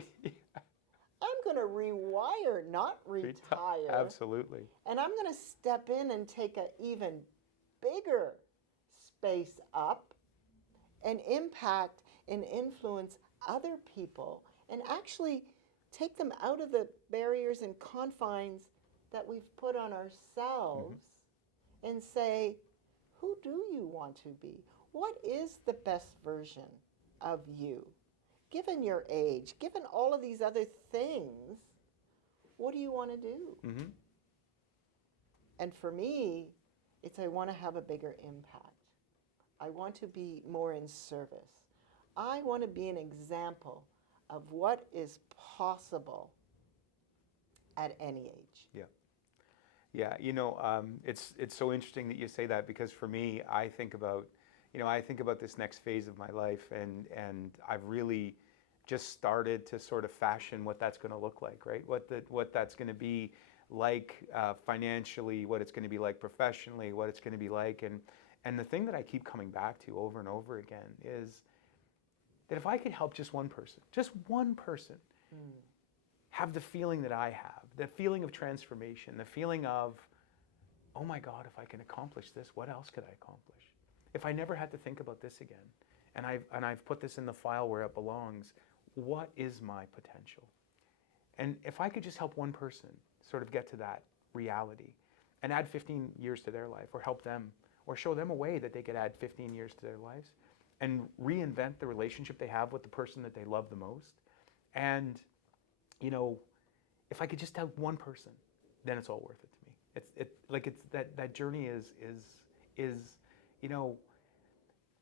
I'm going to rewire, not retire. Absolutely. And I'm going to step in and take an even bigger space up and impact and influence other people, and actually take them out of the barriers and confines that we've put on ourselves, and say, who do you want to be? What is the best version of you? Given your age, given all of these other things, what do you want to do? Mm-hmm. And for me, it's I want to have a bigger impact. I want to be more in service. I want to be an example of what is possible at any age. Yeah. Yeah, it's so interesting that you say that, because for me, I think about, this next phase of my life, and I've really just started to sort of fashion what that's going to look like, right? What that's going to be like financially, what it's going to be like professionally, what it's going to be like, and the thing that I keep coming back to over and over again is that if I could help just one person, have the feeling that I have, the feeling of transformation, the feeling of, oh my God, if I can accomplish this, what else could I accomplish? If I never had to think about this again, and I've put this in the file where it belongs, what is my potential? And if I could just help one person sort of get to that reality and add 15 years to their life, or help them, or show them a way that they could add 15 years to their lives and reinvent the relationship they have with the person that they love the most. And if I could just help one person, then it's all worth it to me. It's that journey is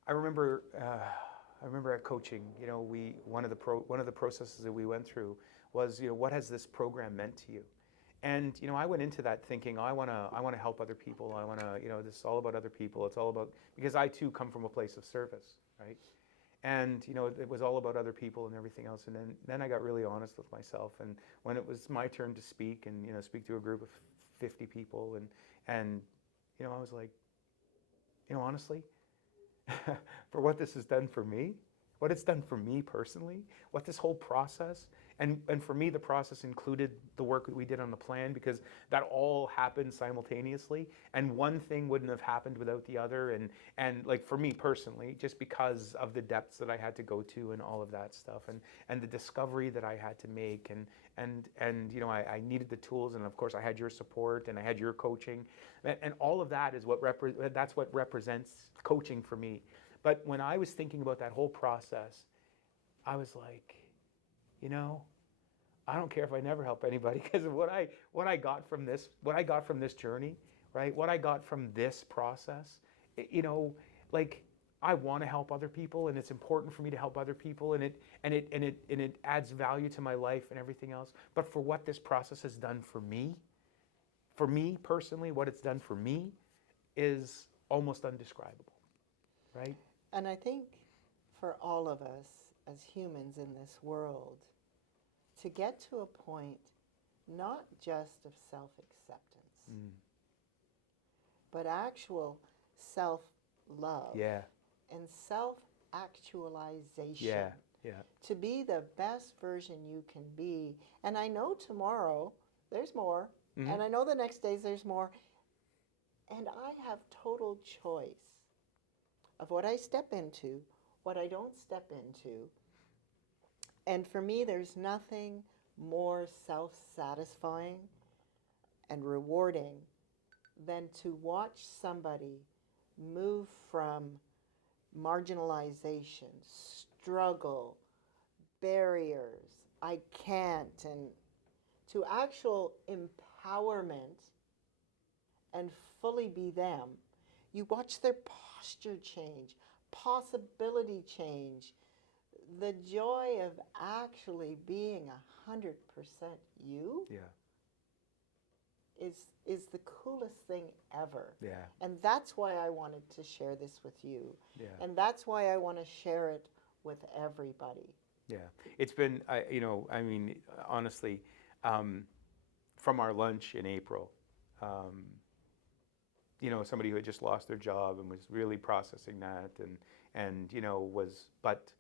I remember at coaching, one of the processes that we went through was, what has this program meant to you? And I went into that thinking, I want to help other people. I want to, this is all about other people. It's all about, because I too come from a place of service, right? And it was all about other people and everything else. And then I got really honest with myself. And when it was my turn to speak, and speak to a group of 50 people, and I was like, honestly, for what this has done for me, what it's done for me personally, what this whole process, and for me, the process included the work that we did on the plan, because that all happened simultaneously, and one thing wouldn't have happened without the other, and like for me personally, just because of the depths that I had to go to and all of that stuff, and the discovery that I had to make, and I needed the tools, and of course I had your support, and I had your coaching, and all of that is that's what represents coaching for me. But when I was thinking about that whole process, I was like, I don't care if I never help anybody, because what I got from this journey, right? What I got from this process, I want to help other people, and it's important for me to help other people, and it adds value to my life and everything else. But for what this process has done for me personally, what it's done for me is almost undescribable, right? And I think for all of us as humans in this world, to get to a point not just of self-acceptance, but actual self-love, Yeah, and self-actualization. yeah, yeah. To be the best version you can be. And I know tomorrow there's more, and I know the next days there's more, and I have total choice of what I step into, what I don't step into. And for me, there's nothing more self-satisfying and rewarding than to watch somebody move from marginalization, struggle, barriers, I can't, and to actual empowerment and fully be them. You watch their posture change, possibility change, the joy of actually being 100% you. Yeah. Is the coolest thing ever. Yeah. And that's why I wanted to share this with you. Yeah. And that's why I want to share it with everybody. Yeah. It's been, honestly, from our lunch in April, somebody who had just lost their job and was really processing that, but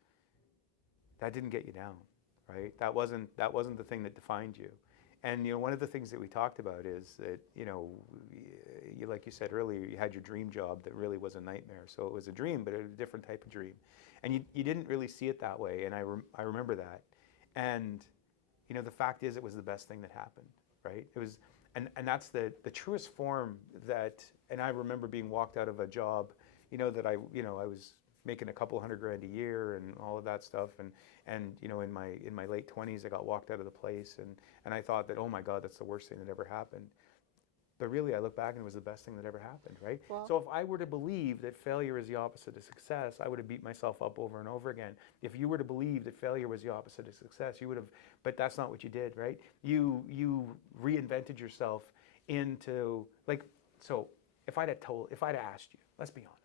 that didn't get you down, right? That wasn't the thing that defined you. And one of the things that we talked about is that like you said earlier, you had your dream job that really was a nightmare. So it was a dream, but it was a different type of dream, and you didn't really see it that way. And I remember that. And the fact is, it was the best thing that happened, right? It was, and that's the truest form that. And I remember being walked out of a job, that I was making a couple $100,000 a year and all of that stuff, and in my late 20s I got walked out of the place, and I thought that, oh my God, that's the worst thing that ever happened. But really, I look back and it was the best thing that ever happened, right? Well- So if I were to believe that failure is the opposite of success, I would have beat myself up over and over again. If you were to believe that failure was the opposite of success, you would have, but that's not what you did, right? You reinvented yourself into, like, so if I'd have asked you, let's be honest,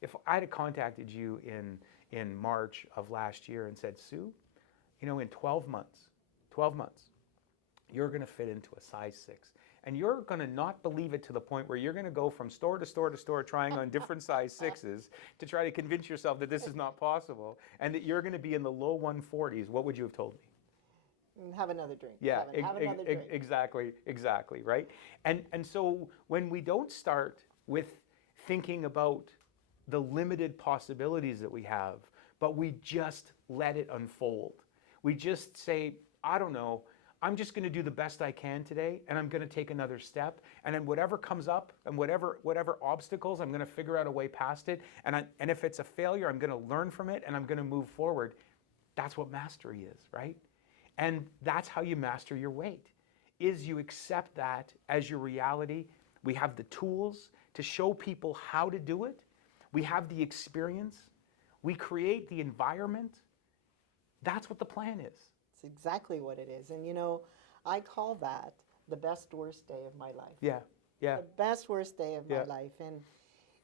if I'd have contacted you in March of last year and said, Sue, in 12 months, you're going to fit into a size 6. And you're going to not believe it to the point where you're going to go from store to store to store trying on different size 6s to try to convince yourself that this is not possible and that you're going to be in the low 140s. What would you have told me? Have another drink. Yeah, Kevin, have another drink. exactly, right? And so when we don't start with thinking about the limited possibilities that we have, but we just let it unfold. We just say, I don't know, I'm just going to do the best I can today, and I'm going to take another step, and then whatever comes up and whatever obstacles, I'm going to figure out a way past it, and if it's a failure, I'm going to learn from it, and I'm going to move forward. That's what mastery is, right? And that's how you master your weight, is you accept that as your reality. We have the tools to show people how to do it. We have the experience. We create the environment. That's what the plan is. It's exactly what it is. And I call that the best, worst day of my life. Yeah. The best, worst day of my Yeah. life. And,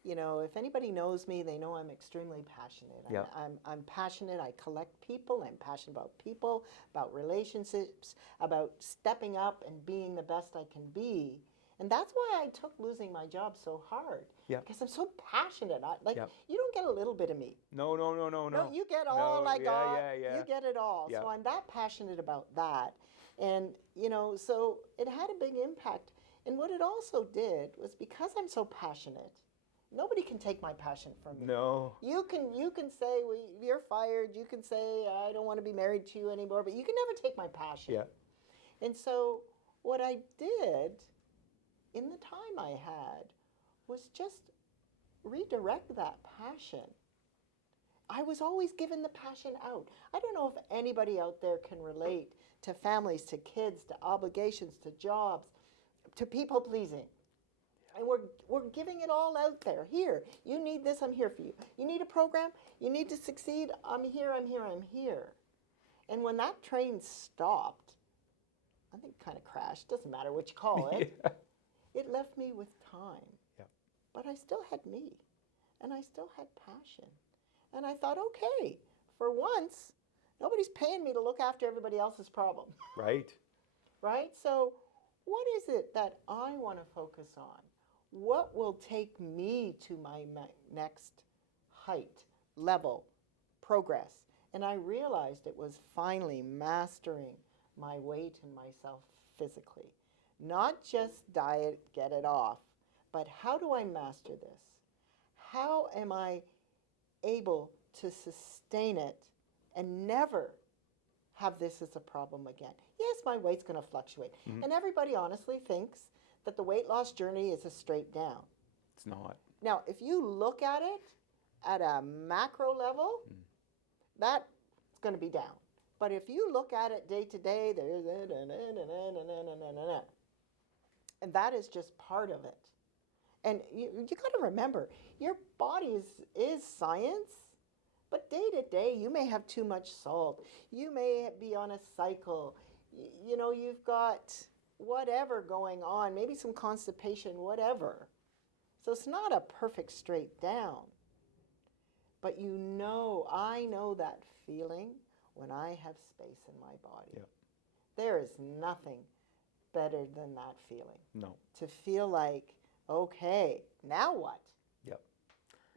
if anybody knows me, they know I'm extremely passionate. Yeah. I'm passionate. I collect people. I'm passionate about people, about relationships, about stepping up and being the best I can be. And that's why I took losing my job so hard. Yeah. Because I'm so passionate. Yeah. You don't get a little bit of me. No. No, you get all I got. Yeah. You get it all. Yeah. So I'm that passionate about that. And, so it had a big impact. And what it also did was, because I'm so passionate, nobody can take my passion from me. No. You can say, you're fired. You can say, I don't want to be married to you anymore. But you can never take my passion. Yeah. And so what I did in the time I had was just redirect that passion. I was always giving the passion out. I don't know if anybody out there can relate to families, to kids, to obligations, to jobs, to people pleasing. And we're giving it all out there. Here, you need this, I'm here for you. You need a program, you need to succeed, I'm here. And when that train stopped, I think it kind of crashed, doesn't matter what you call it, Yeah. it left me with time. Yeah. But I still had me, and I still had passion. And I thought, okay, for once, nobody's paying me to look after everybody else's problem. Right. Right? So what is it that I want to focus on? What will take me to my next height, level, progress? And I realized it was finally mastering my weight and myself physically. Not just diet, get it off, but how do I master this? How am I able to sustain it and never have this as a problem again? Yes, my weight's going to fluctuate. Mm-hmm. And everybody honestly thinks that the weight loss journey is a straight down. It's not. Now, if you look at it at a macro level, that's going to be down. But if you look at it day to day, there's and that is just part of it. And you got to remember, your body is science, but day to day, you may have too much salt. You may be on a cycle. You've got whatever going on, maybe some constipation, whatever. So it's not a perfect straight down. But I know that feeling when I have space in my body. Yep. There is nothing better than that feeling. No. To feel like, okay, now what? Yep.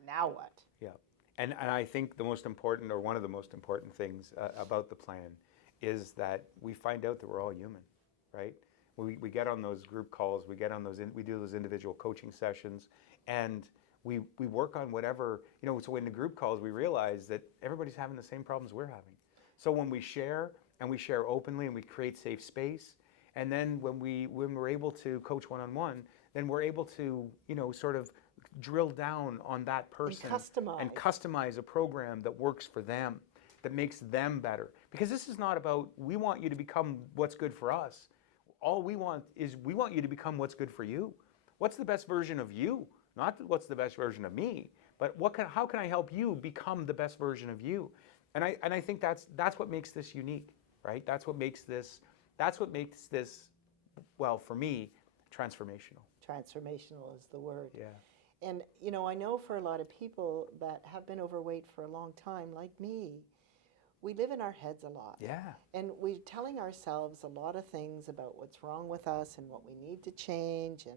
Now what? Yeah. And I think the most important, or one of the most important things about the plan is that we find out that we're all human, right? We get on those group calls, we do those individual coaching sessions, and we work on whatever, so in the group calls, we realize that everybody's having the same problems we're having. So when we share, and we share openly, and we create safe space, and then when we're able to coach one-on-one, then we're able to, sort of drill down on that person and customize a program that works for them, that makes them better. Because this is not about, we want you to become what's good for us. All we want is, we want you to become what's good for you. What's the best version of you? Not what's the best version of me, but how can I help you become the best version of you? And I think that's what makes this unique, right? That's what makes this, well, for me, transformational. Transformational is the word. Yeah. And, you know, I know for a lot of people that have been overweight for a long time, like me, we live in our heads a lot. Yeah. And we're telling ourselves a lot of things about what's wrong with us and what we need to change and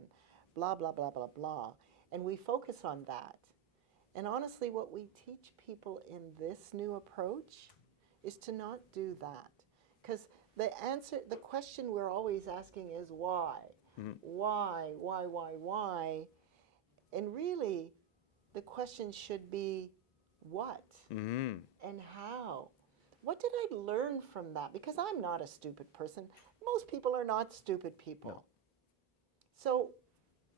blah, blah, blah, blah, blah. And we focus on that. And honestly, what we teach people in this new approach is to not do that. Because the question we're always asking is why? Mm-hmm. Why? And really, the question should be what Mm-hmm. and how? What did I learn from that? Because I'm not a stupid person. Most people are not stupid people. No. So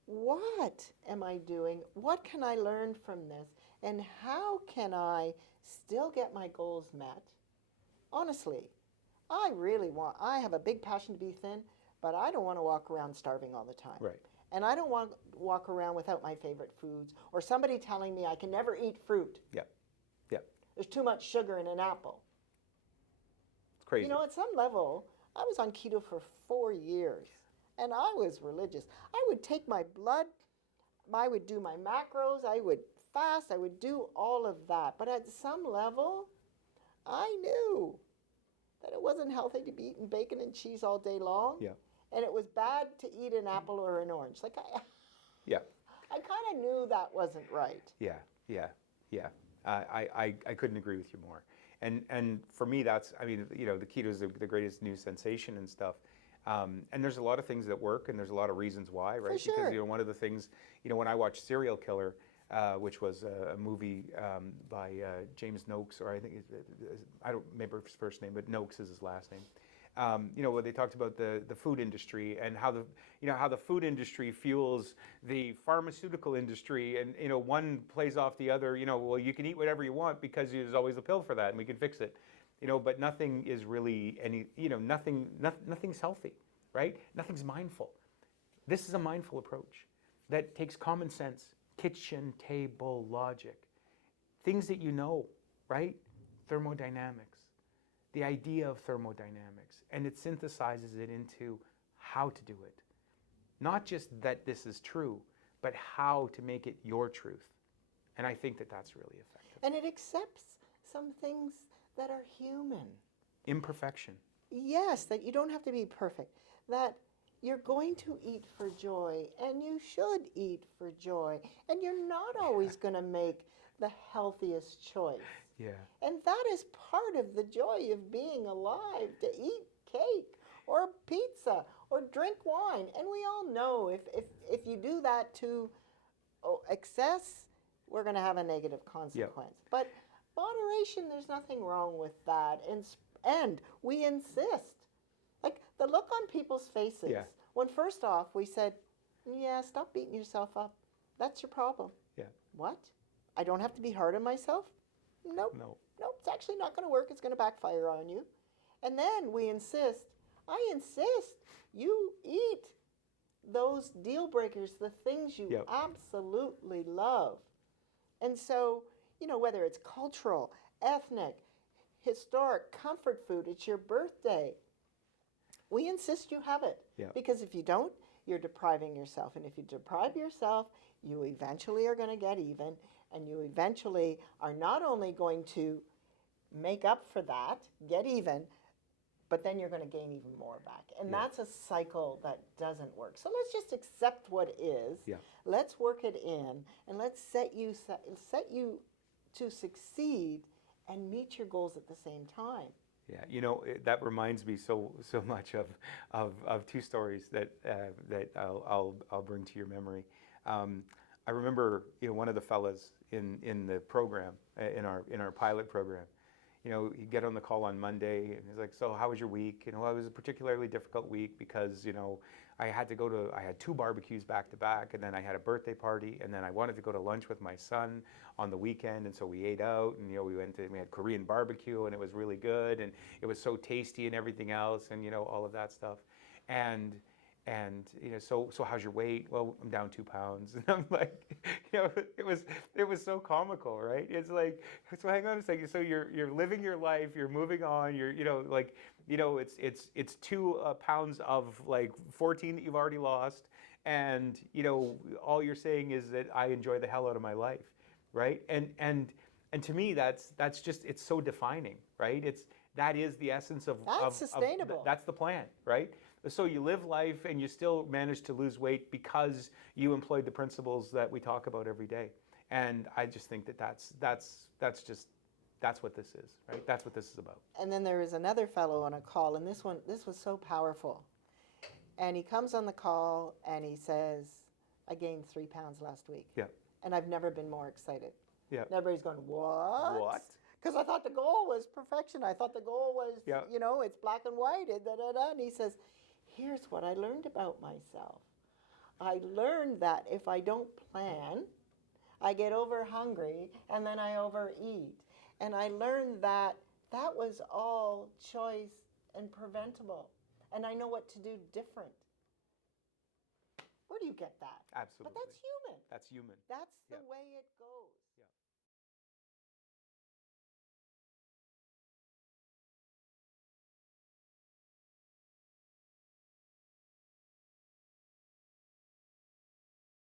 what am I doing? What can I learn from this? And how can I still get my goals met? Honestly, I have a big passion to be thin, but I don't want to walk around starving all the time. Right. And I don't want to walk around without my favorite foods or somebody telling me I can never eat fruit. Yeah. Yeah. There's too much sugar in an apple. It's crazy. You know, at some level, I was on keto for 4 years, and I was religious. I would take my blood, I would do my macros, I would fast, I would do all of that. But at some level, I knew that it wasn't healthy to be eating bacon and cheese all day long. Yeah. And it was bad to eat an apple or an orange. Like Yeah. I kind of knew that wasn't right. Yeah. Yeah. Yeah. I couldn't agree with you more. And for me, that's, I mean, you know, the keto is the greatest new sensation and stuff. And there's a lot of things that work, and there's a lot of reasons why, right? For sure. Because, you know, one of the things, you know, when I watched Serial Killer, which was a movie by James Noakes, or I think, I don't remember his first name, but Noakes is his last name. You know, where they talked about the food industry and how the food industry fuels the pharmaceutical industry, and, you know, one plays off the other. You know, well, you can eat whatever you want because there's always a pill for that, and we can fix it. You know, but nothing is really nothing's healthy, right? Nothing's mindful. This is a mindful approach that takes common sense, kitchen table logic, things that you know, right? Thermodynamics. The idea of thermodynamics, and it synthesizes it into how to do it. Not just that this is true, but how to make it your truth. And I think that that's really effective. And it accepts some things that are human. Imperfection. Yes, that you don't have to be perfect. That you're going to eat for joy, and you should eat for joy. And you're not always going to make the healthiest choice. Yeah. And that is part of the joy of being alive, to eat cake or pizza or drink wine. And we all know if you do that to excess, we're going to have a negative consequence. Yep. But moderation, there's nothing wrong with that. And we insist. Like the look on people's faces. Yeah. When first off we said, yeah, stop beating yourself up. That's your problem. Yeah. What? I don't have to be hard on myself? Nope. No. Nope, it's actually not going to work. It's going to backfire on you. And then we insist, I insist, you eat those deal breakers, the things you Yep. absolutely love. And so, you know, whether it's cultural, ethnic, historic, comfort food, it's your birthday, we insist you have it. Yep. Because if you don't, you're depriving yourself. And if you deprive yourself, you eventually are going to get even. And you eventually are not only going to make up for that, get even, but then you're going to gain even more back. And Yeah. that's a cycle that doesn't work. So let's just accept what is. Yeah. Let's work it in, and let's set you to succeed and meet your goals at the same time. Yeah, you know, that reminds me so much of two stories that I'll bring to your memory. I remember, you know, one of the fellas in the program, in our pilot program, you know, he'd get on the call on Monday and he's like, so how was your week? You know, it was a particularly difficult week because, you know, I had 2 barbecues back to back, and then I had a birthday party, and then I wanted to go to lunch with my son on the weekend, and so we ate out, and, you know, we had Korean barbecue, and it was really good, and it was so tasty and everything else, and, you know, all of that stuff. And And so how's your weight? Well, I'm down 2 pounds. And I'm like, it was so comical, right? It's like, so hang on a second. So you're living your life, you're moving on, it's 2 pounds of like 14 that you've already lost, and all you're saying is that I enjoy the hell out of my life, right? And to me, that's just, it's so defining, right? That is the essence of That's sustainable. That's the plan, right? So you live life and you still manage to lose weight because you employed the principles that we talk about every day. And I just think that's what this is, right? That's what this is about. And then there is another fellow on a call, and this was so powerful. And he comes on the call and he says, I gained 3 pounds last week. Yeah. And I've never been more excited. Yeah. And everybody's going, what? What? Because I thought the goal was perfection. I thought the goal was, Yeah. it's black and white. And he says, here's what I learned about myself. I learned that if I don't plan, I get over hungry and then I overeat. And I learned that that was all choice and preventable. And I know what to do different. Where do you get that? Absolutely. But that's human. That's human. That's the Yeah. way it goes.